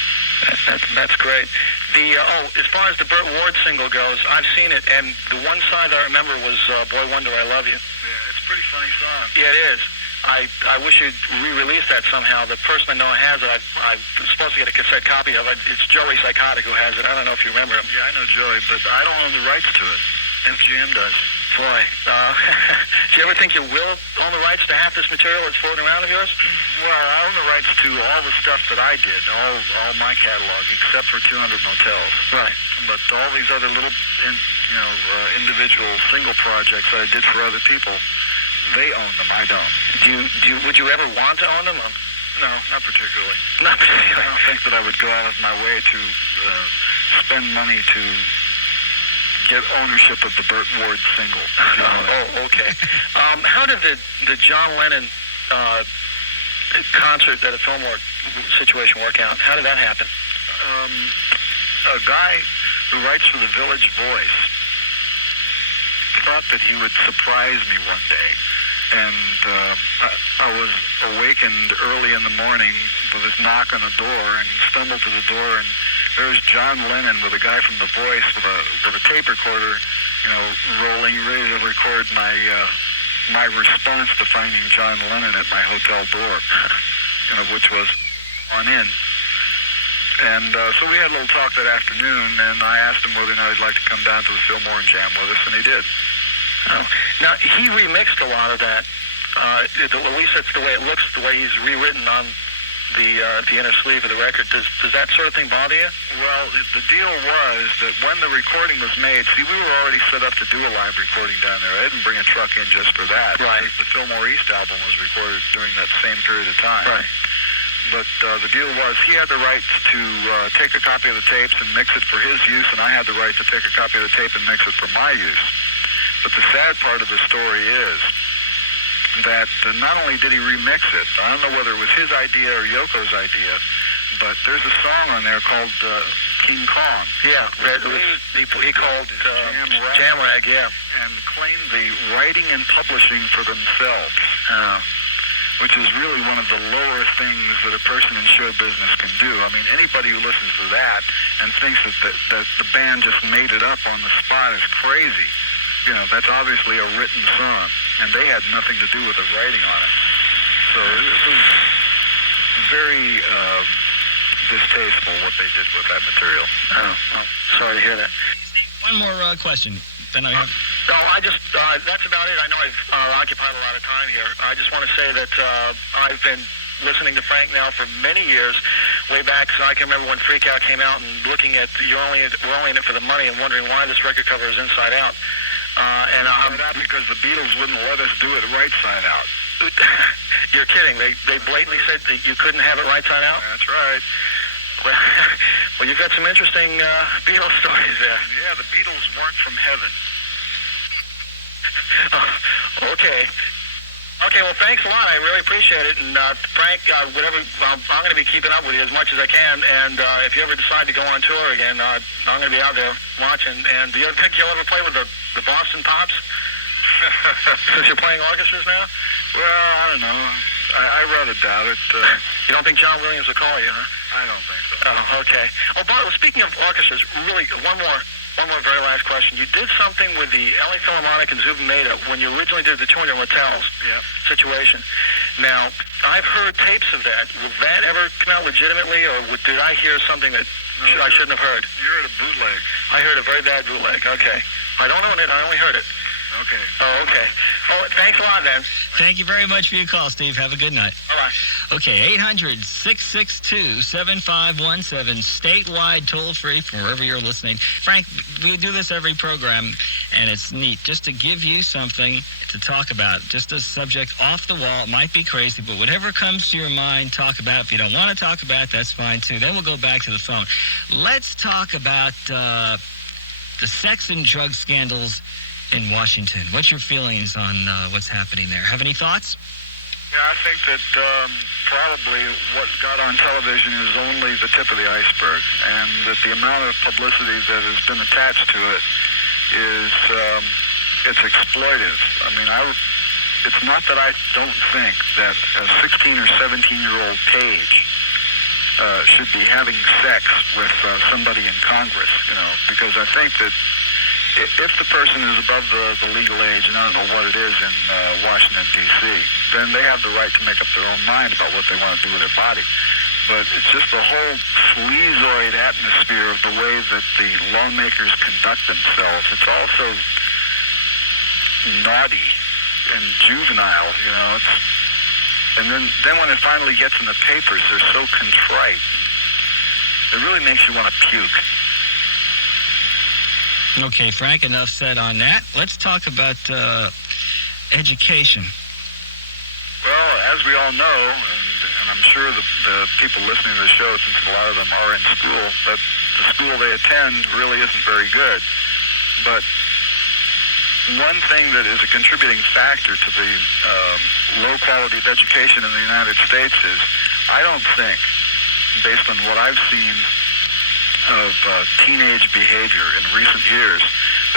That's great. As far as the Burt Ward single goes, I've seen it, and the one side I remember was Boy Wonder I Love You. Yeah, it's a pretty funny song. Yeah, it is. I wish you'd re-release that somehow. The person I know has it. I'm supposed to get a cassette copy of it. It's Joey Psychotic who has it. I don't know if you remember him. Yeah, I know Joey, but I don't own the rights to it. MGM does. Boy, do you ever think you will own the rights to half this material that's floating around of yours? Well, I own the rights to all the stuff that I did, all my catalog, except for 200 Motels. Right. But all these other little, individual single projects I did for other people, they own them. I don't. Would you ever want to own them? No, not particularly. Not particularly. I don't think that I would go out of my way to spend money to get ownership of the Burt Ward single. Okay. How did the John Lennon concert at a Fillmore situation work out? How did that happen? A guy who writes for the Village Voice thought that he would surprise me one day. And I was awakened early in the morning with this knock on the door, and stumbled to the door, and there was John Lennon with a guy from The Voice with a tape recorder, rolling, ready to record my response to finding John Lennon at my hotel door, which was on in. And so we had a little talk that afternoon, and I asked him whether or not he'd like to come down to the Fillmore and jam with us, and he did. Oh. Now, he remixed a lot of that. At least that's the way it looks, the way he's rewritten on the inner sleeve of the record. Does that sort of thing bother you? Well, the deal was that when the recording was made, we were already set up to do a live recording down there. I didn't bring a truck in just for that. Right. The Fillmore East album was recorded during that same period of time. Right. But the deal was he had the rights to take a copy of the tapes and mix it for his use, and I had the right to take a copy of the tape and mix it for my use. But the sad part of the story is that not only did he remix it, I don't know whether it was his idea or Yoko's idea, but there's a song on there called King Kong. Yeah, he called Jamrag, yeah. And claimed the writing and publishing for themselves, which is really one of the lower things that a person in show business can do. I mean, anybody who listens to that and thinks that the band just made it up on the spot is crazy. That's obviously a written song, and they had nothing to do with the writing on it. So this was very distasteful what they did with that material. Oh, sorry to hear that. One more question. Then I have... No, that's about it. I know I've occupied a lot of time here. I just want to say that I've been listening to Frank now for many years, way back, so I can remember when Freak Out came out and looking at We're Only in It for the Money and wondering why this record cover is inside out. Not because the Beatles wouldn't let us do it right side out. You're kidding. They blatantly said that you couldn't have it right side out? That's right. Well, you've got some interesting Beatles stories there. Yeah, the Beatles weren't from heaven. Okay. Okay, well, thanks a lot. I really appreciate it. And Frank, I'm going to be keeping up with you as much as I can. And if you ever decide to go on tour again, I'm going to be out there watching. And do you ever think you'll ever play with the Boston Pops? Since you're playing orchestras now? Well, I don't know. I rather doubt it. You don't think John Williams will call you, huh? I don't think so. Oh, okay. Oh, Bart, well, speaking of orchestras, really, one more very last question. You did something with the LA Philharmonic and Zubin Mehta when you originally did the 200 Motels situation. Now, I've heard tapes of that. Will that ever come out legitimately, or did I hear something that I shouldn't have heard? You heard a bootleg. I heard a very bad bootleg. Okay. I don't own it. I only heard it. Okay. Oh, okay. Oh, thanks a lot, then. Thank you very much for your call, Steve. Have a good night. Bye-bye. Okay, 800-662-7517, statewide toll-free from wherever you're listening. Frank, we do this every program, and it's neat just to give you something to talk about. Just a subject off the wall. It might be crazy, but whatever comes to your mind, talk about. If you don't want to talk about it, that's fine, too. Then we'll go back to the phone. Let's talk about the sex and drug scandals in Washington. What's your feelings on what's happening there? Have any thoughts? Yeah, I think that probably what got on television is only the tip of the iceberg, and that the amount of publicity that has been attached to it is it's exploitive. I mean, it's not that I don't think that a 16 or 17-year-old page should be having sex with somebody in Congress, because I think that if the person is above the legal age, and I don't know what it is in Washington, D.C., then they have the right to make up their own mind about what they want to do with their body. But it's just the whole sleazoid atmosphere of the way that the lawmakers conduct themselves. It's all so naughty and juvenile, and then when it finally gets in the papers, they're so contrite. It really makes you want to puke. Okay, Frank, enough said on that. Let's talk about education. Well, as we all know, and I'm sure the people listening to the show, since a lot of them are in school, but the school they attend really isn't very good. But one thing that is a contributing factor to the low quality of education in the United States is, I don't think, based on what I've seen of teenage behavior in recent years,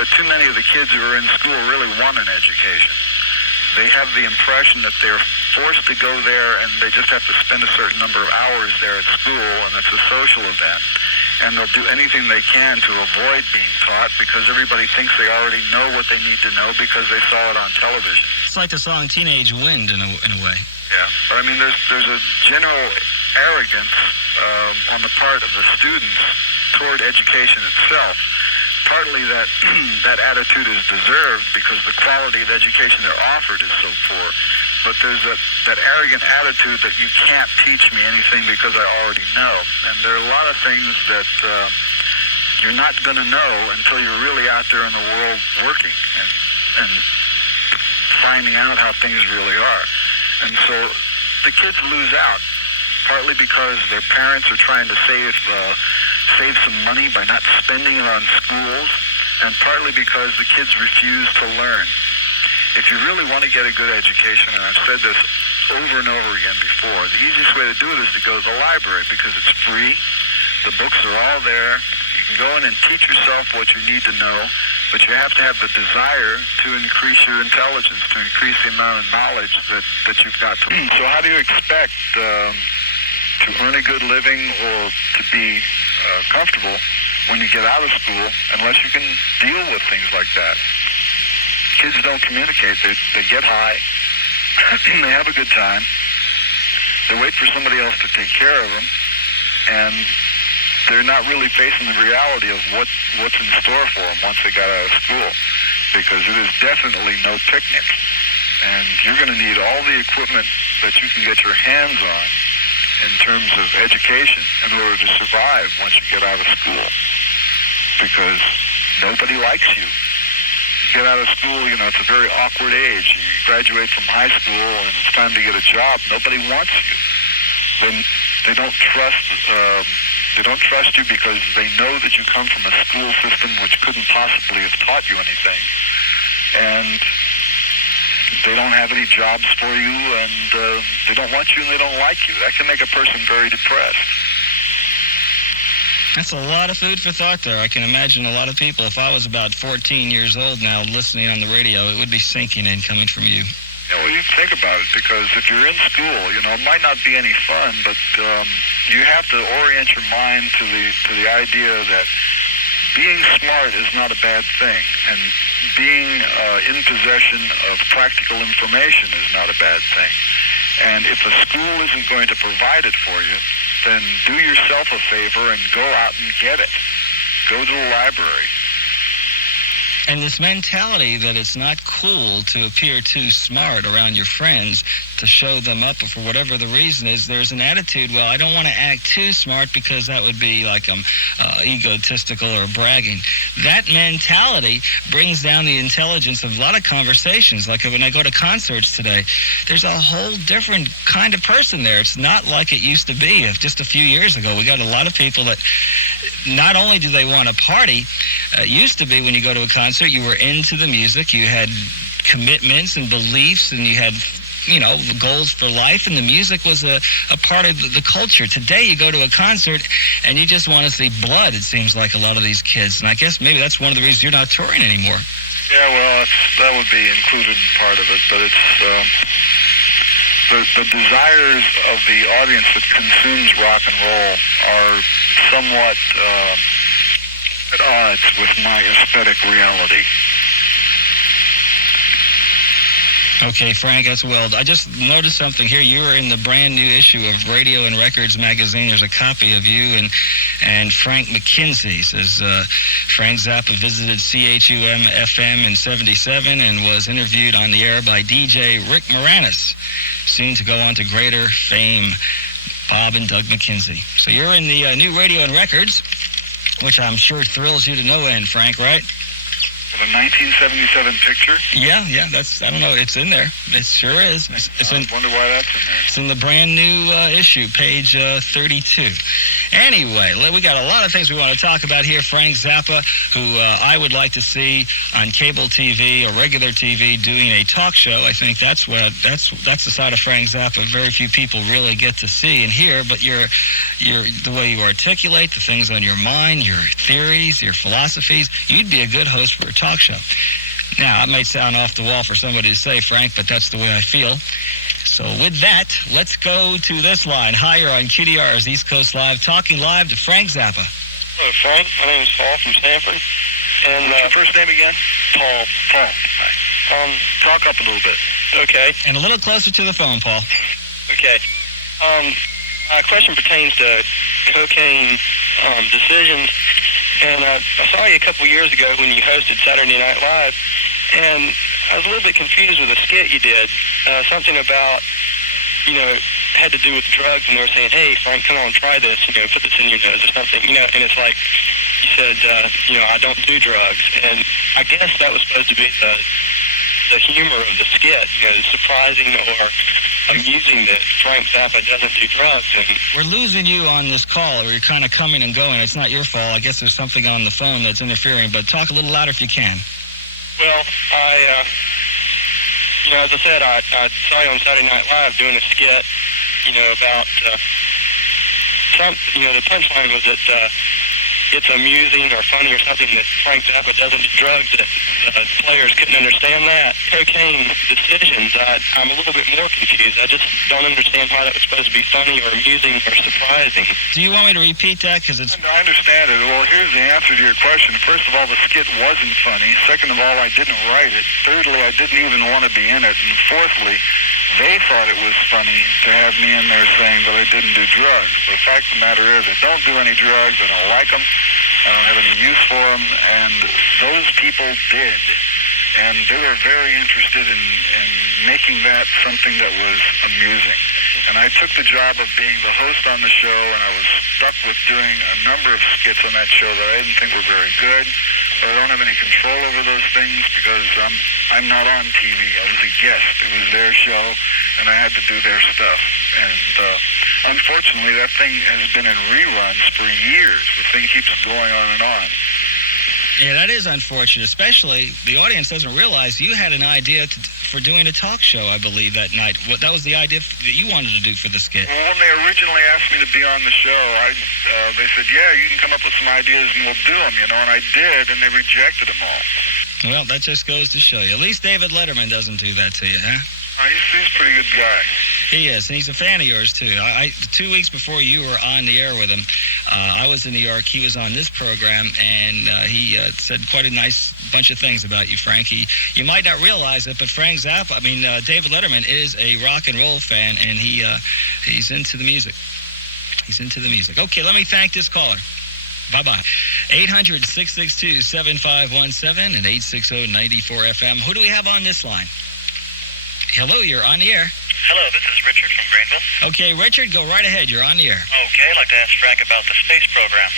that too many of the kids who are in school really want an education. They have the impression that they're forced to go there and they just have to spend a certain number of hours there at school, and it's a social event. And they'll do anything they can to avoid being taught because everybody thinks they already know what they need to know because they saw it on television. It's like the song Teenage Wind in a way. Yeah, but I mean, there's a general arrogance on the part of the students toward education itself. Partly that that attitude is deserved because the quality of education they're offered is so poor. But there's that arrogant attitude that you can't teach me anything because I already know. And there are a lot of things that you're not going to know until you're really out there in the world working and finding out how things really are. And so the kids lose out, partly because their parents are trying to save some money by not spending it on schools, and partly because the kids refuse to learn. If you really want to get a good education, and I've said this over and over again before, the easiest way to do it is to go to the library because it's free. The books are all there. You can go in and teach yourself what you need to know, but you have to have the desire to increase your intelligence, to increase the amount of knowledge that you've got to learn. So how do you expect to earn a good living or to be comfortable when you get out of school unless you can deal with things like that? Kids don't communicate. They get high. They have a good time. They wait for somebody else to take care of them, and they're not really facing the reality of what's in store for them once they got out of school, because it is definitely no picnic. And you're going to need all the equipment that you can get your hands on in terms of education in order to survive once you get out of school, because nobody likes you. You get out of school, it's a very awkward age. You graduate from high school and it's time to get a job. Nobody wants you. They don't trust you because they know that you come from a school system which couldn't possibly have taught you anything. And they don't have any jobs for you, and they don't want you and they don't like you. That can make a person very depressed. That's a lot of food for thought there. I can imagine a lot of people, if I was about 14 years old now listening on the radio, it would be sinking in coming from you. Well, you think about it, because if you're in school, it might not be any fun, but you have to orient your mind to the idea that being smart is not a bad thing, and being in possession of practical information is not a bad thing. And if the school isn't going to provide it for you, then do yourself a favor and go out and get it. Go to the library. And this mentality that it's not cool to appear too smart around your friends, to show them up for whatever the reason is, there's an attitude, well, I don't want to act too smart because that would be like I'm egotistical or bragging. That mentality brings down the intelligence of a lot of conversations. Like when I go to concerts today, there's a whole different kind of person there. It's not like it used to be just a few years ago. We got a lot of people that not only do they want to party, it used to be when you go to a concert, you were into the music, you had commitments and beliefs, and you had, goals for life, and the music was a part of the culture. Today, you go to a concert, and you just want to see blood, it seems like a lot of these kids. And I guess maybe that's one of the reasons you're not touring anymore. Yeah, well, that would be included in part of it, but it's the desires of the audience that consumes rock and roll are somewhat at odds with my aesthetic reality. Okay, Frank, that's well. I just noticed something here. You were in the brand new issue of Radio and Records magazine. There's a copy of you and Frank McKenzie. It says Frank Zappa visited CHUM-FM in '77 and was interviewed on the air by DJ Rick Moranis, soon to go on to greater fame, Bob and Doug McKenzie. So you're in the new Radio and Records, which I'm sure thrills you to no end, Frank, right? The 1977 picture? Yeah, I don't know, it's in there. It sure is. I wonder why that's in there. It's in the brand new issue, page 32. Anyway, we got a lot of things we want to talk about here. Frank Zappa, who I would like to see on cable TV or regular TV doing a talk show. I think that's the side of Frank Zappa very few people really get to see and hear, but you're the way you articulate the things on your mind, your theories, your philosophies, you'd be a good host for a talk show. Now, it might sound off the wall for somebody to say, Frank, but that's the way I feel. So with that, let's go to this line. Hi, you're on QDR's East Coast Live, talking live to Frank Zappa. Hello, Frank. My name is Paul from Stanford. And what's your first name again? Paul. Hi. Talk up a little bit. Okay. And a little closer to the phone, Paul. Okay. My question pertains to cocaine decisions. And I saw you a couple years ago when you hosted Saturday Night Live, and I was a little bit confused with a skit you did. Something about, had to do with drugs, and they were saying, hey, Frank, come on, try this, put this in your nose or something, and it's like, you said, I don't do drugs. And I guess that was supposed to be the humor of the skit, surprising or amusing that Frank Zappa doesn't do drugs. And we're losing you on this call, or you're kind of coming and going. It's not your fault. I guess there's something on the phone that's interfering, but talk a little louder if you can. Well, as I said, I saw you on Saturday Night Live doing a skit, about the punchline was that it's amusing or funny or something that Frank Zappa doesn't do drugs, that players couldn't understand that. Cocaine decisions, I'm a little bit more confused. I just don't understand why that was supposed to be funny or amusing or surprising. Do you want me to repeat that? Because it's... I understand it. Well, here's the answer to your question. First of all, the skit wasn't funny. Second of all, I didn't write it. Thirdly, I didn't even want to be in it. And fourthly, they thought it was funny to have me in there saying that I didn't do drugs. But the fact of the matter is, I don't do any drugs. I don't like them. I don't have any use for them. And those people did. And they were very interested in making that something that was amusing. And I took the job of being the host on the show, and I was stuck with doing a number of skits on that show that I didn't think were very good. I don't have any control over those things because I'm not on TV. I was a guest. It was their show, and I had to do their stuff. And unfortunately, that thing has been in reruns for years. The thing keeps going on and on. Yeah, that is unfortunate, especially the audience doesn't realize you had an idea for doing a talk show, I believe, that night. That was the idea that you wanted to do for the skit. Well, when they originally asked me to be on the show, they said, yeah, you can come up with some ideas and we'll do them, and I did, and they rejected them all. Well, that just goes to show you. At least David Letterman doesn't do that to you, huh? He's a pretty good guy. He is, and he's a fan of yours, too. 2 weeks before you were on the air with him, I was in New York. He was on this program, and he said quite a nice bunch of things about you, Frank. You might not realize it, but Frank Zappa, David Letterman is a rock and roll fan, and he's into the music. He's into the music. Okay, let me thank this caller. Bye-bye. 800-662-7517 and 860-94-FM. Who do we have on this line? Hello, you're on the air. Hello, this is Richard from Greenville. Okay, Richard, go right ahead. You're on the air. Okay, I'd like to ask Frank about the space program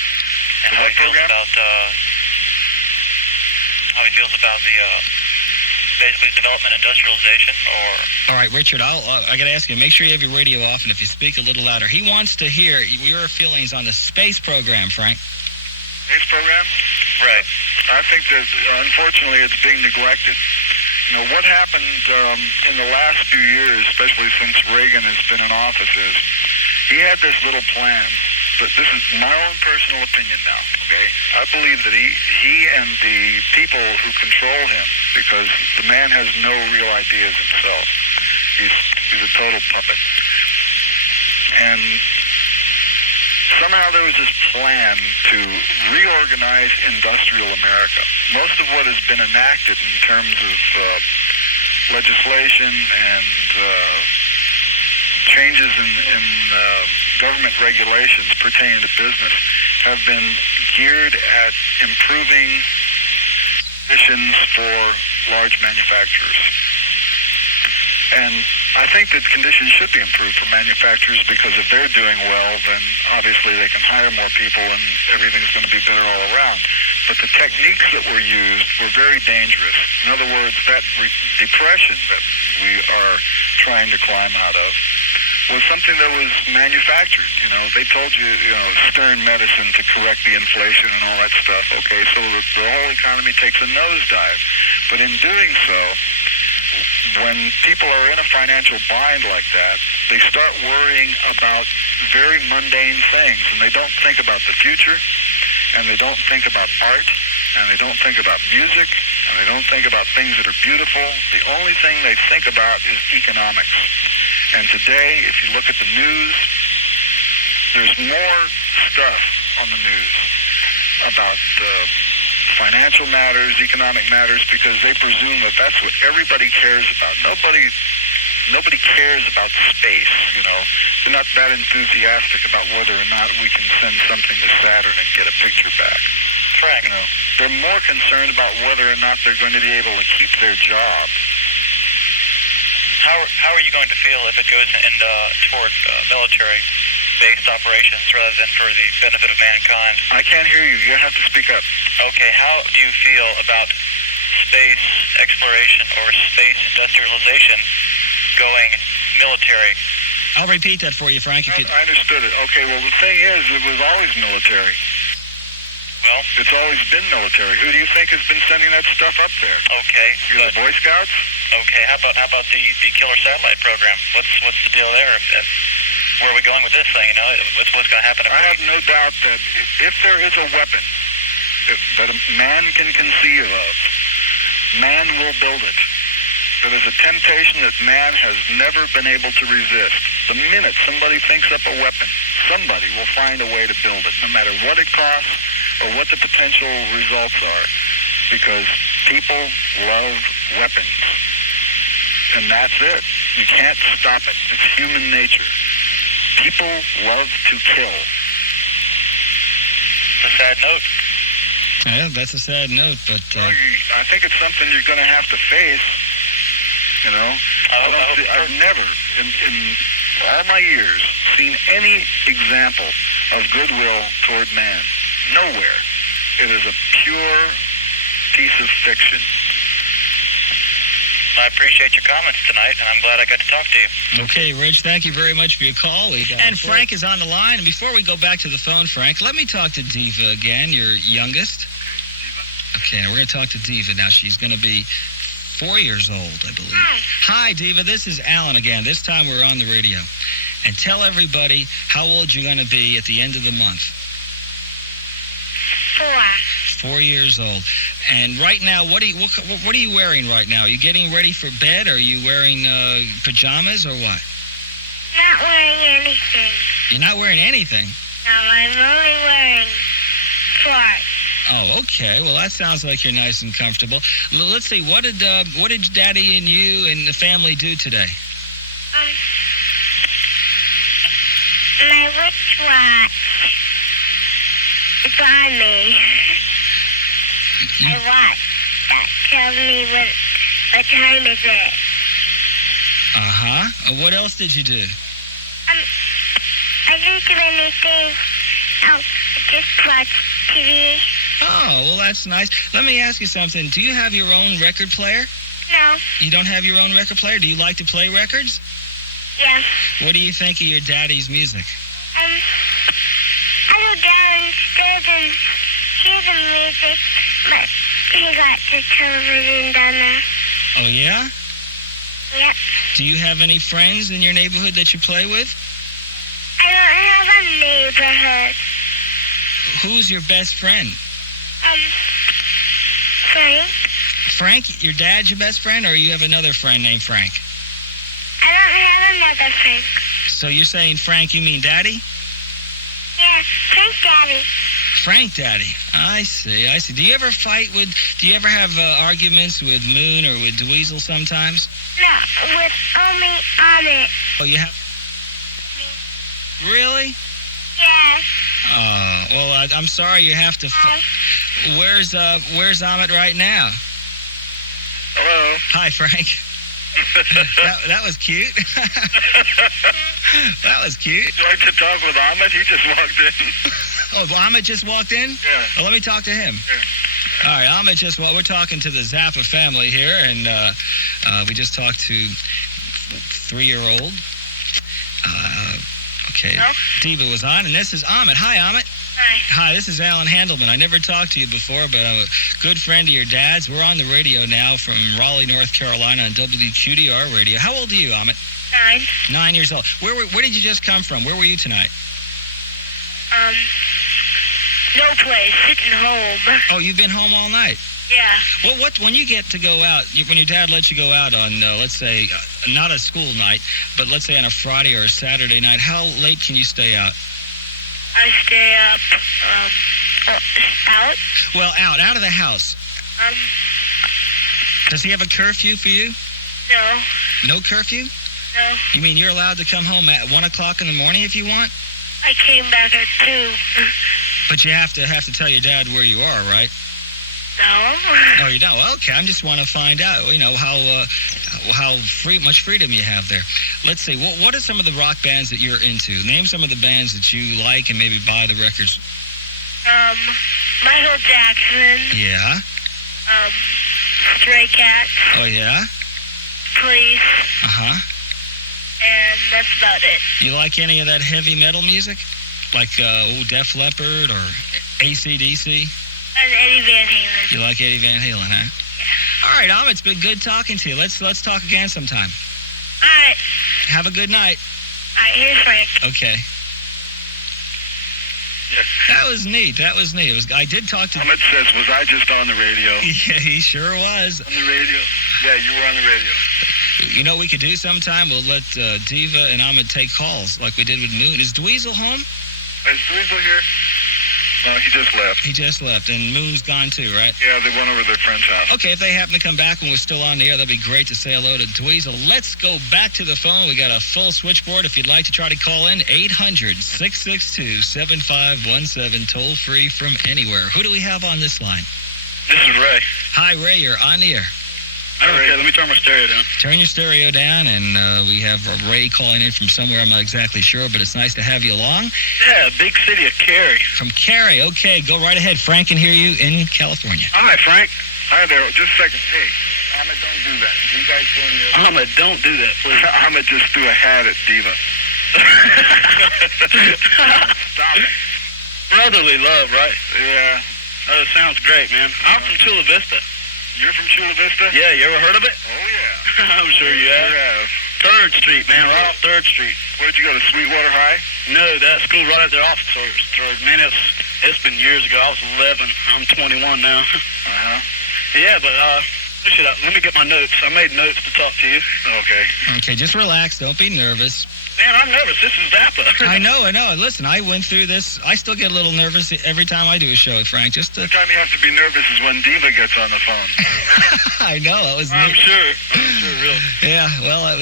and how he feels about the basically development industrialization. All right, Richard, I got to ask you, make sure you have your radio off, and if you speak a little louder. He wants to hear your feelings on the space program, Frank. Space program? Right. I think that, unfortunately, it's being neglected. You know, what happened in the last few years, especially since Reagan has been in office, is he had this little plan, but this is my own personal opinion now, okay? I believe that he and the people who control him, because the man has no real ideas himself. He's a total puppet. And somehow there was this plan to reorganize industrial America. Most of what has been enacted in terms of legislation and changes in government regulations pertaining to business have been geared at improving conditions for large manufacturers. And I think that conditions should be improved for manufacturers, because if they're doing well, then obviously they can hire more people and everything's going to be better all around. But the techniques that were used were very dangerous. In other words, that depression that we are trying to climb out of was something that was manufactured. You know, they told you, stern medicine to correct the inflation and all that stuff. Okay, so the whole economy takes a nosedive. But in doing so, when people are in a financial bind like that, they start worrying about very mundane things, and they don't think about the future, and they don't think about art, and they don't think about music, and they don't think about things that are beautiful. The only thing they think about is economics. And today, if you look at the news, there's more stuff on the news about financial matters, economic matters, because they presume that that's what everybody cares about. Nobody cares about space, They're not that enthusiastic about whether or not we can send something to Saturn and get a picture back. Correct. They're more concerned about whether or not they're going to be able to keep their job. How are you going to feel if it goes toward military-based operations rather than for the benefit of mankind? I can't hear you. You have to speak up. Okay, how do you feel about space exploration or space industrialization going military? I'll repeat that for you, Frank. I understood it. Okay, well, the thing is, it was always military. Well, it's always been military. Who do you think has been sending that stuff up there? Okay, the Boy Scouts? Okay, how about the killer satellite program? What's the deal there? Where are we going with this thing? What's going to happen? I have no doubt that if there is a weapon that a man can conceive of, man will build it. That is a temptation that man has never been able to resist. The minute somebody thinks up a weapon, somebody will find a way to build it, no matter what it costs or what the potential results are, because people love weapons. And that's it. You can't stop it. It's human nature. People love to kill. It's a sad note. Yeah, that's a sad note, but... I think it's something you're going to have to face, I've never, in all my years, seen any example of goodwill toward man. Nowhere. It is a pure piece of fiction. I appreciate your comments tonight, and I'm glad I got to talk to you. Okay, Rich, thank you very much for your call. And Frank is on the line. And before we go back to the phone, Frank, let me talk to Diva again, your youngest. Okay, we're going to talk to Diva now. She's going to be 4 years old, I believe. Hi, Diva. This is Alan again. This time we're on the radio. And tell everybody how old you're going to be at the end of the month. 4 years old. And right now, what are you wearing right now? Are you getting ready for bed? Are you wearing pajamas or what? Not wearing anything. You're not wearing anything? I'm only wearing shorts. Oh, okay. Well, that sounds like you're nice and comfortable. Let's see. What did Daddy and you and the family do today? My wristwatch is on me. I watch. That tells me what time is it. Uh-huh. What else did you do? I didn't do anything. I just watch TV. Oh, well, that's nice. Let me ask you something. Do you have your own record player? No. You don't have your own record player? Do you like to play records? Yes. What do you think of your daddy's music? I go downstairs and hear the music, but he got the television down there. Oh, yeah? Yep. Do you have any friends in your neighborhood that you play with? I don't have a neighborhood. Who's your best friend? Frank. Frank? Your dad's your best friend, or you have another friend named Frank? I don't have another Frank. So you're saying Frank, you mean Daddy? Yeah, Frank Daddy. Frank Daddy. I see. Do you ever do you ever have arguments with Moon or with Dweezil sometimes? No, with only Ahmet. Oh, you have? Really? Yeah. Well, I'm sorry you have to... Where's Ahmet right now? Hello. Hi, Frank. that was cute. That was cute. Would you like to talk with Ahmet? He just walked in. Oh, Ahmet just walked in? Yeah. Well, let me talk to him. Yeah. All right, Ahmet we're talking to the Zappa family here, and we just talked to 3-year-old. Okay. Hello? Diva was on, and this is Ahmet. Hi, Ahmet. Hi. Hi, this is Alan Handelman. I never talked to you before, but I'm a good friend of your dad's. We're on the radio now from Raleigh, North Carolina on WQDR radio. How old are you, Ahmet? 9. 9 years old. Where did you just come from? Where were you tonight? No place. Sitting home. Oh, you've been home all night? Yeah. Well, when you get to go out, when your dad lets you go out on, let's say, not a school night, but let's say on a Friday or a Saturday night, how late can you stay out? I stay up, out? Well, out of the house. Does he have a curfew for you? No. No curfew? No. You mean you're allowed to come home at 1 o'clock in the morning if you want? I came back at 2. But you have to tell your dad where you are, right? No. Oh, you don't? Well, okay, I just want to find out, how much freedom you have there. Let's see, what are some of the rock bands that you're into? Name some of the bands that you like and maybe buy the records. Michael Jackson. Yeah. Stray Cats. Oh, yeah? Police. Uh-huh. And that's about it. You like any of that heavy metal music? Like Def Leppard or AC/DC? And Eddie Van Halen. You like Eddie Van Halen, huh? Yeah. All right, Ahmet, it's been good talking to you. Let's talk again sometime. All right. Have a good night. All right, here's Frank. Okay. Yeah. That was neat. I did talk to... Ahmet says, was I just on the radio? Yeah, he sure was. On the radio? Yeah, you were on the radio. You know what we could do sometime? We'll let Diva and Ahmet take calls like we did with Moon. Is Dweezil home? Is Dweezil here? No, he just left. He just left, and Moon's gone too, right? Yeah, they went over to their friend's house. Okay, if they happen to come back when we're still on the air, that'd be great to say hello to Dweezil. Let's go back to the phone. We got a full switchboard. If you'd like to try to call in, 800-662-7517, toll free from anywhere. Who do we have on this line? This is Ray. Hi, Ray. You're on the air. Okay, let me turn my stereo down. Turn your stereo down, and we have Ray calling in from somewhere. I'm not exactly sure, but it's nice to have you along. Yeah, big city of Cary. From Cary. Okay, go right ahead. Frank can hear you in California. Hi, Frank. Hi there. Just a second. Hey, Ahmet, don't do that. You guys doing your... Ahmet, don't do that, please. Ahmet just threw a hat at Diva. Stop it. Brotherly love, right? Yeah. Oh, it sounds great, man. I'm from Chula Vista. You're from Chula Vista? Yeah, you ever heard of it? Oh, yeah. I'm sure you have. Sure have. 3rd Street, man, right off 3rd Street. Where'd you go, to Sweetwater High? No, that school right up there off 3rd. Man, it's been years ago. I was 11. I'm 21 now. Uh-huh. Yeah, but Let me get my notes. I made notes to talk to you. Okay. Okay, just relax. Don't be nervous. Man, I'm nervous. This is Zappa. I know. Listen, I went through this. I still get a little nervous every time I do a show with Frank. The time you have to be nervous is when Diva gets on the phone. I know. I'm sure, really. Yeah, well, it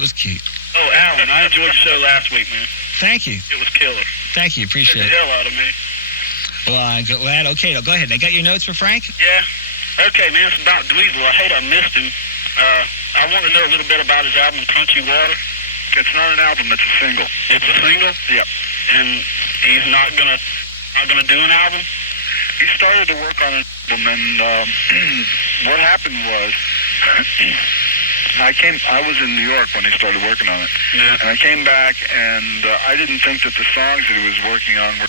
was cute. Oh, Alan, I enjoyed the show last week, man. Thank you. It was killer. Thank you. Appreciate it. The hell out of me. Well, I'm glad. Okay, go ahead. I got your notes for Frank? Yeah. Okay, man, it's about Dweezil. I hate I missed him. I want to know a little bit about his album, Country Water. It's not an album, it's a single. It's a single? Yep. And he's not gonna do an album? He started to work on an album, and what happened was, I was in New York when he started working on it. Yeah. And I came back, and I didn't think that the songs that he was working on were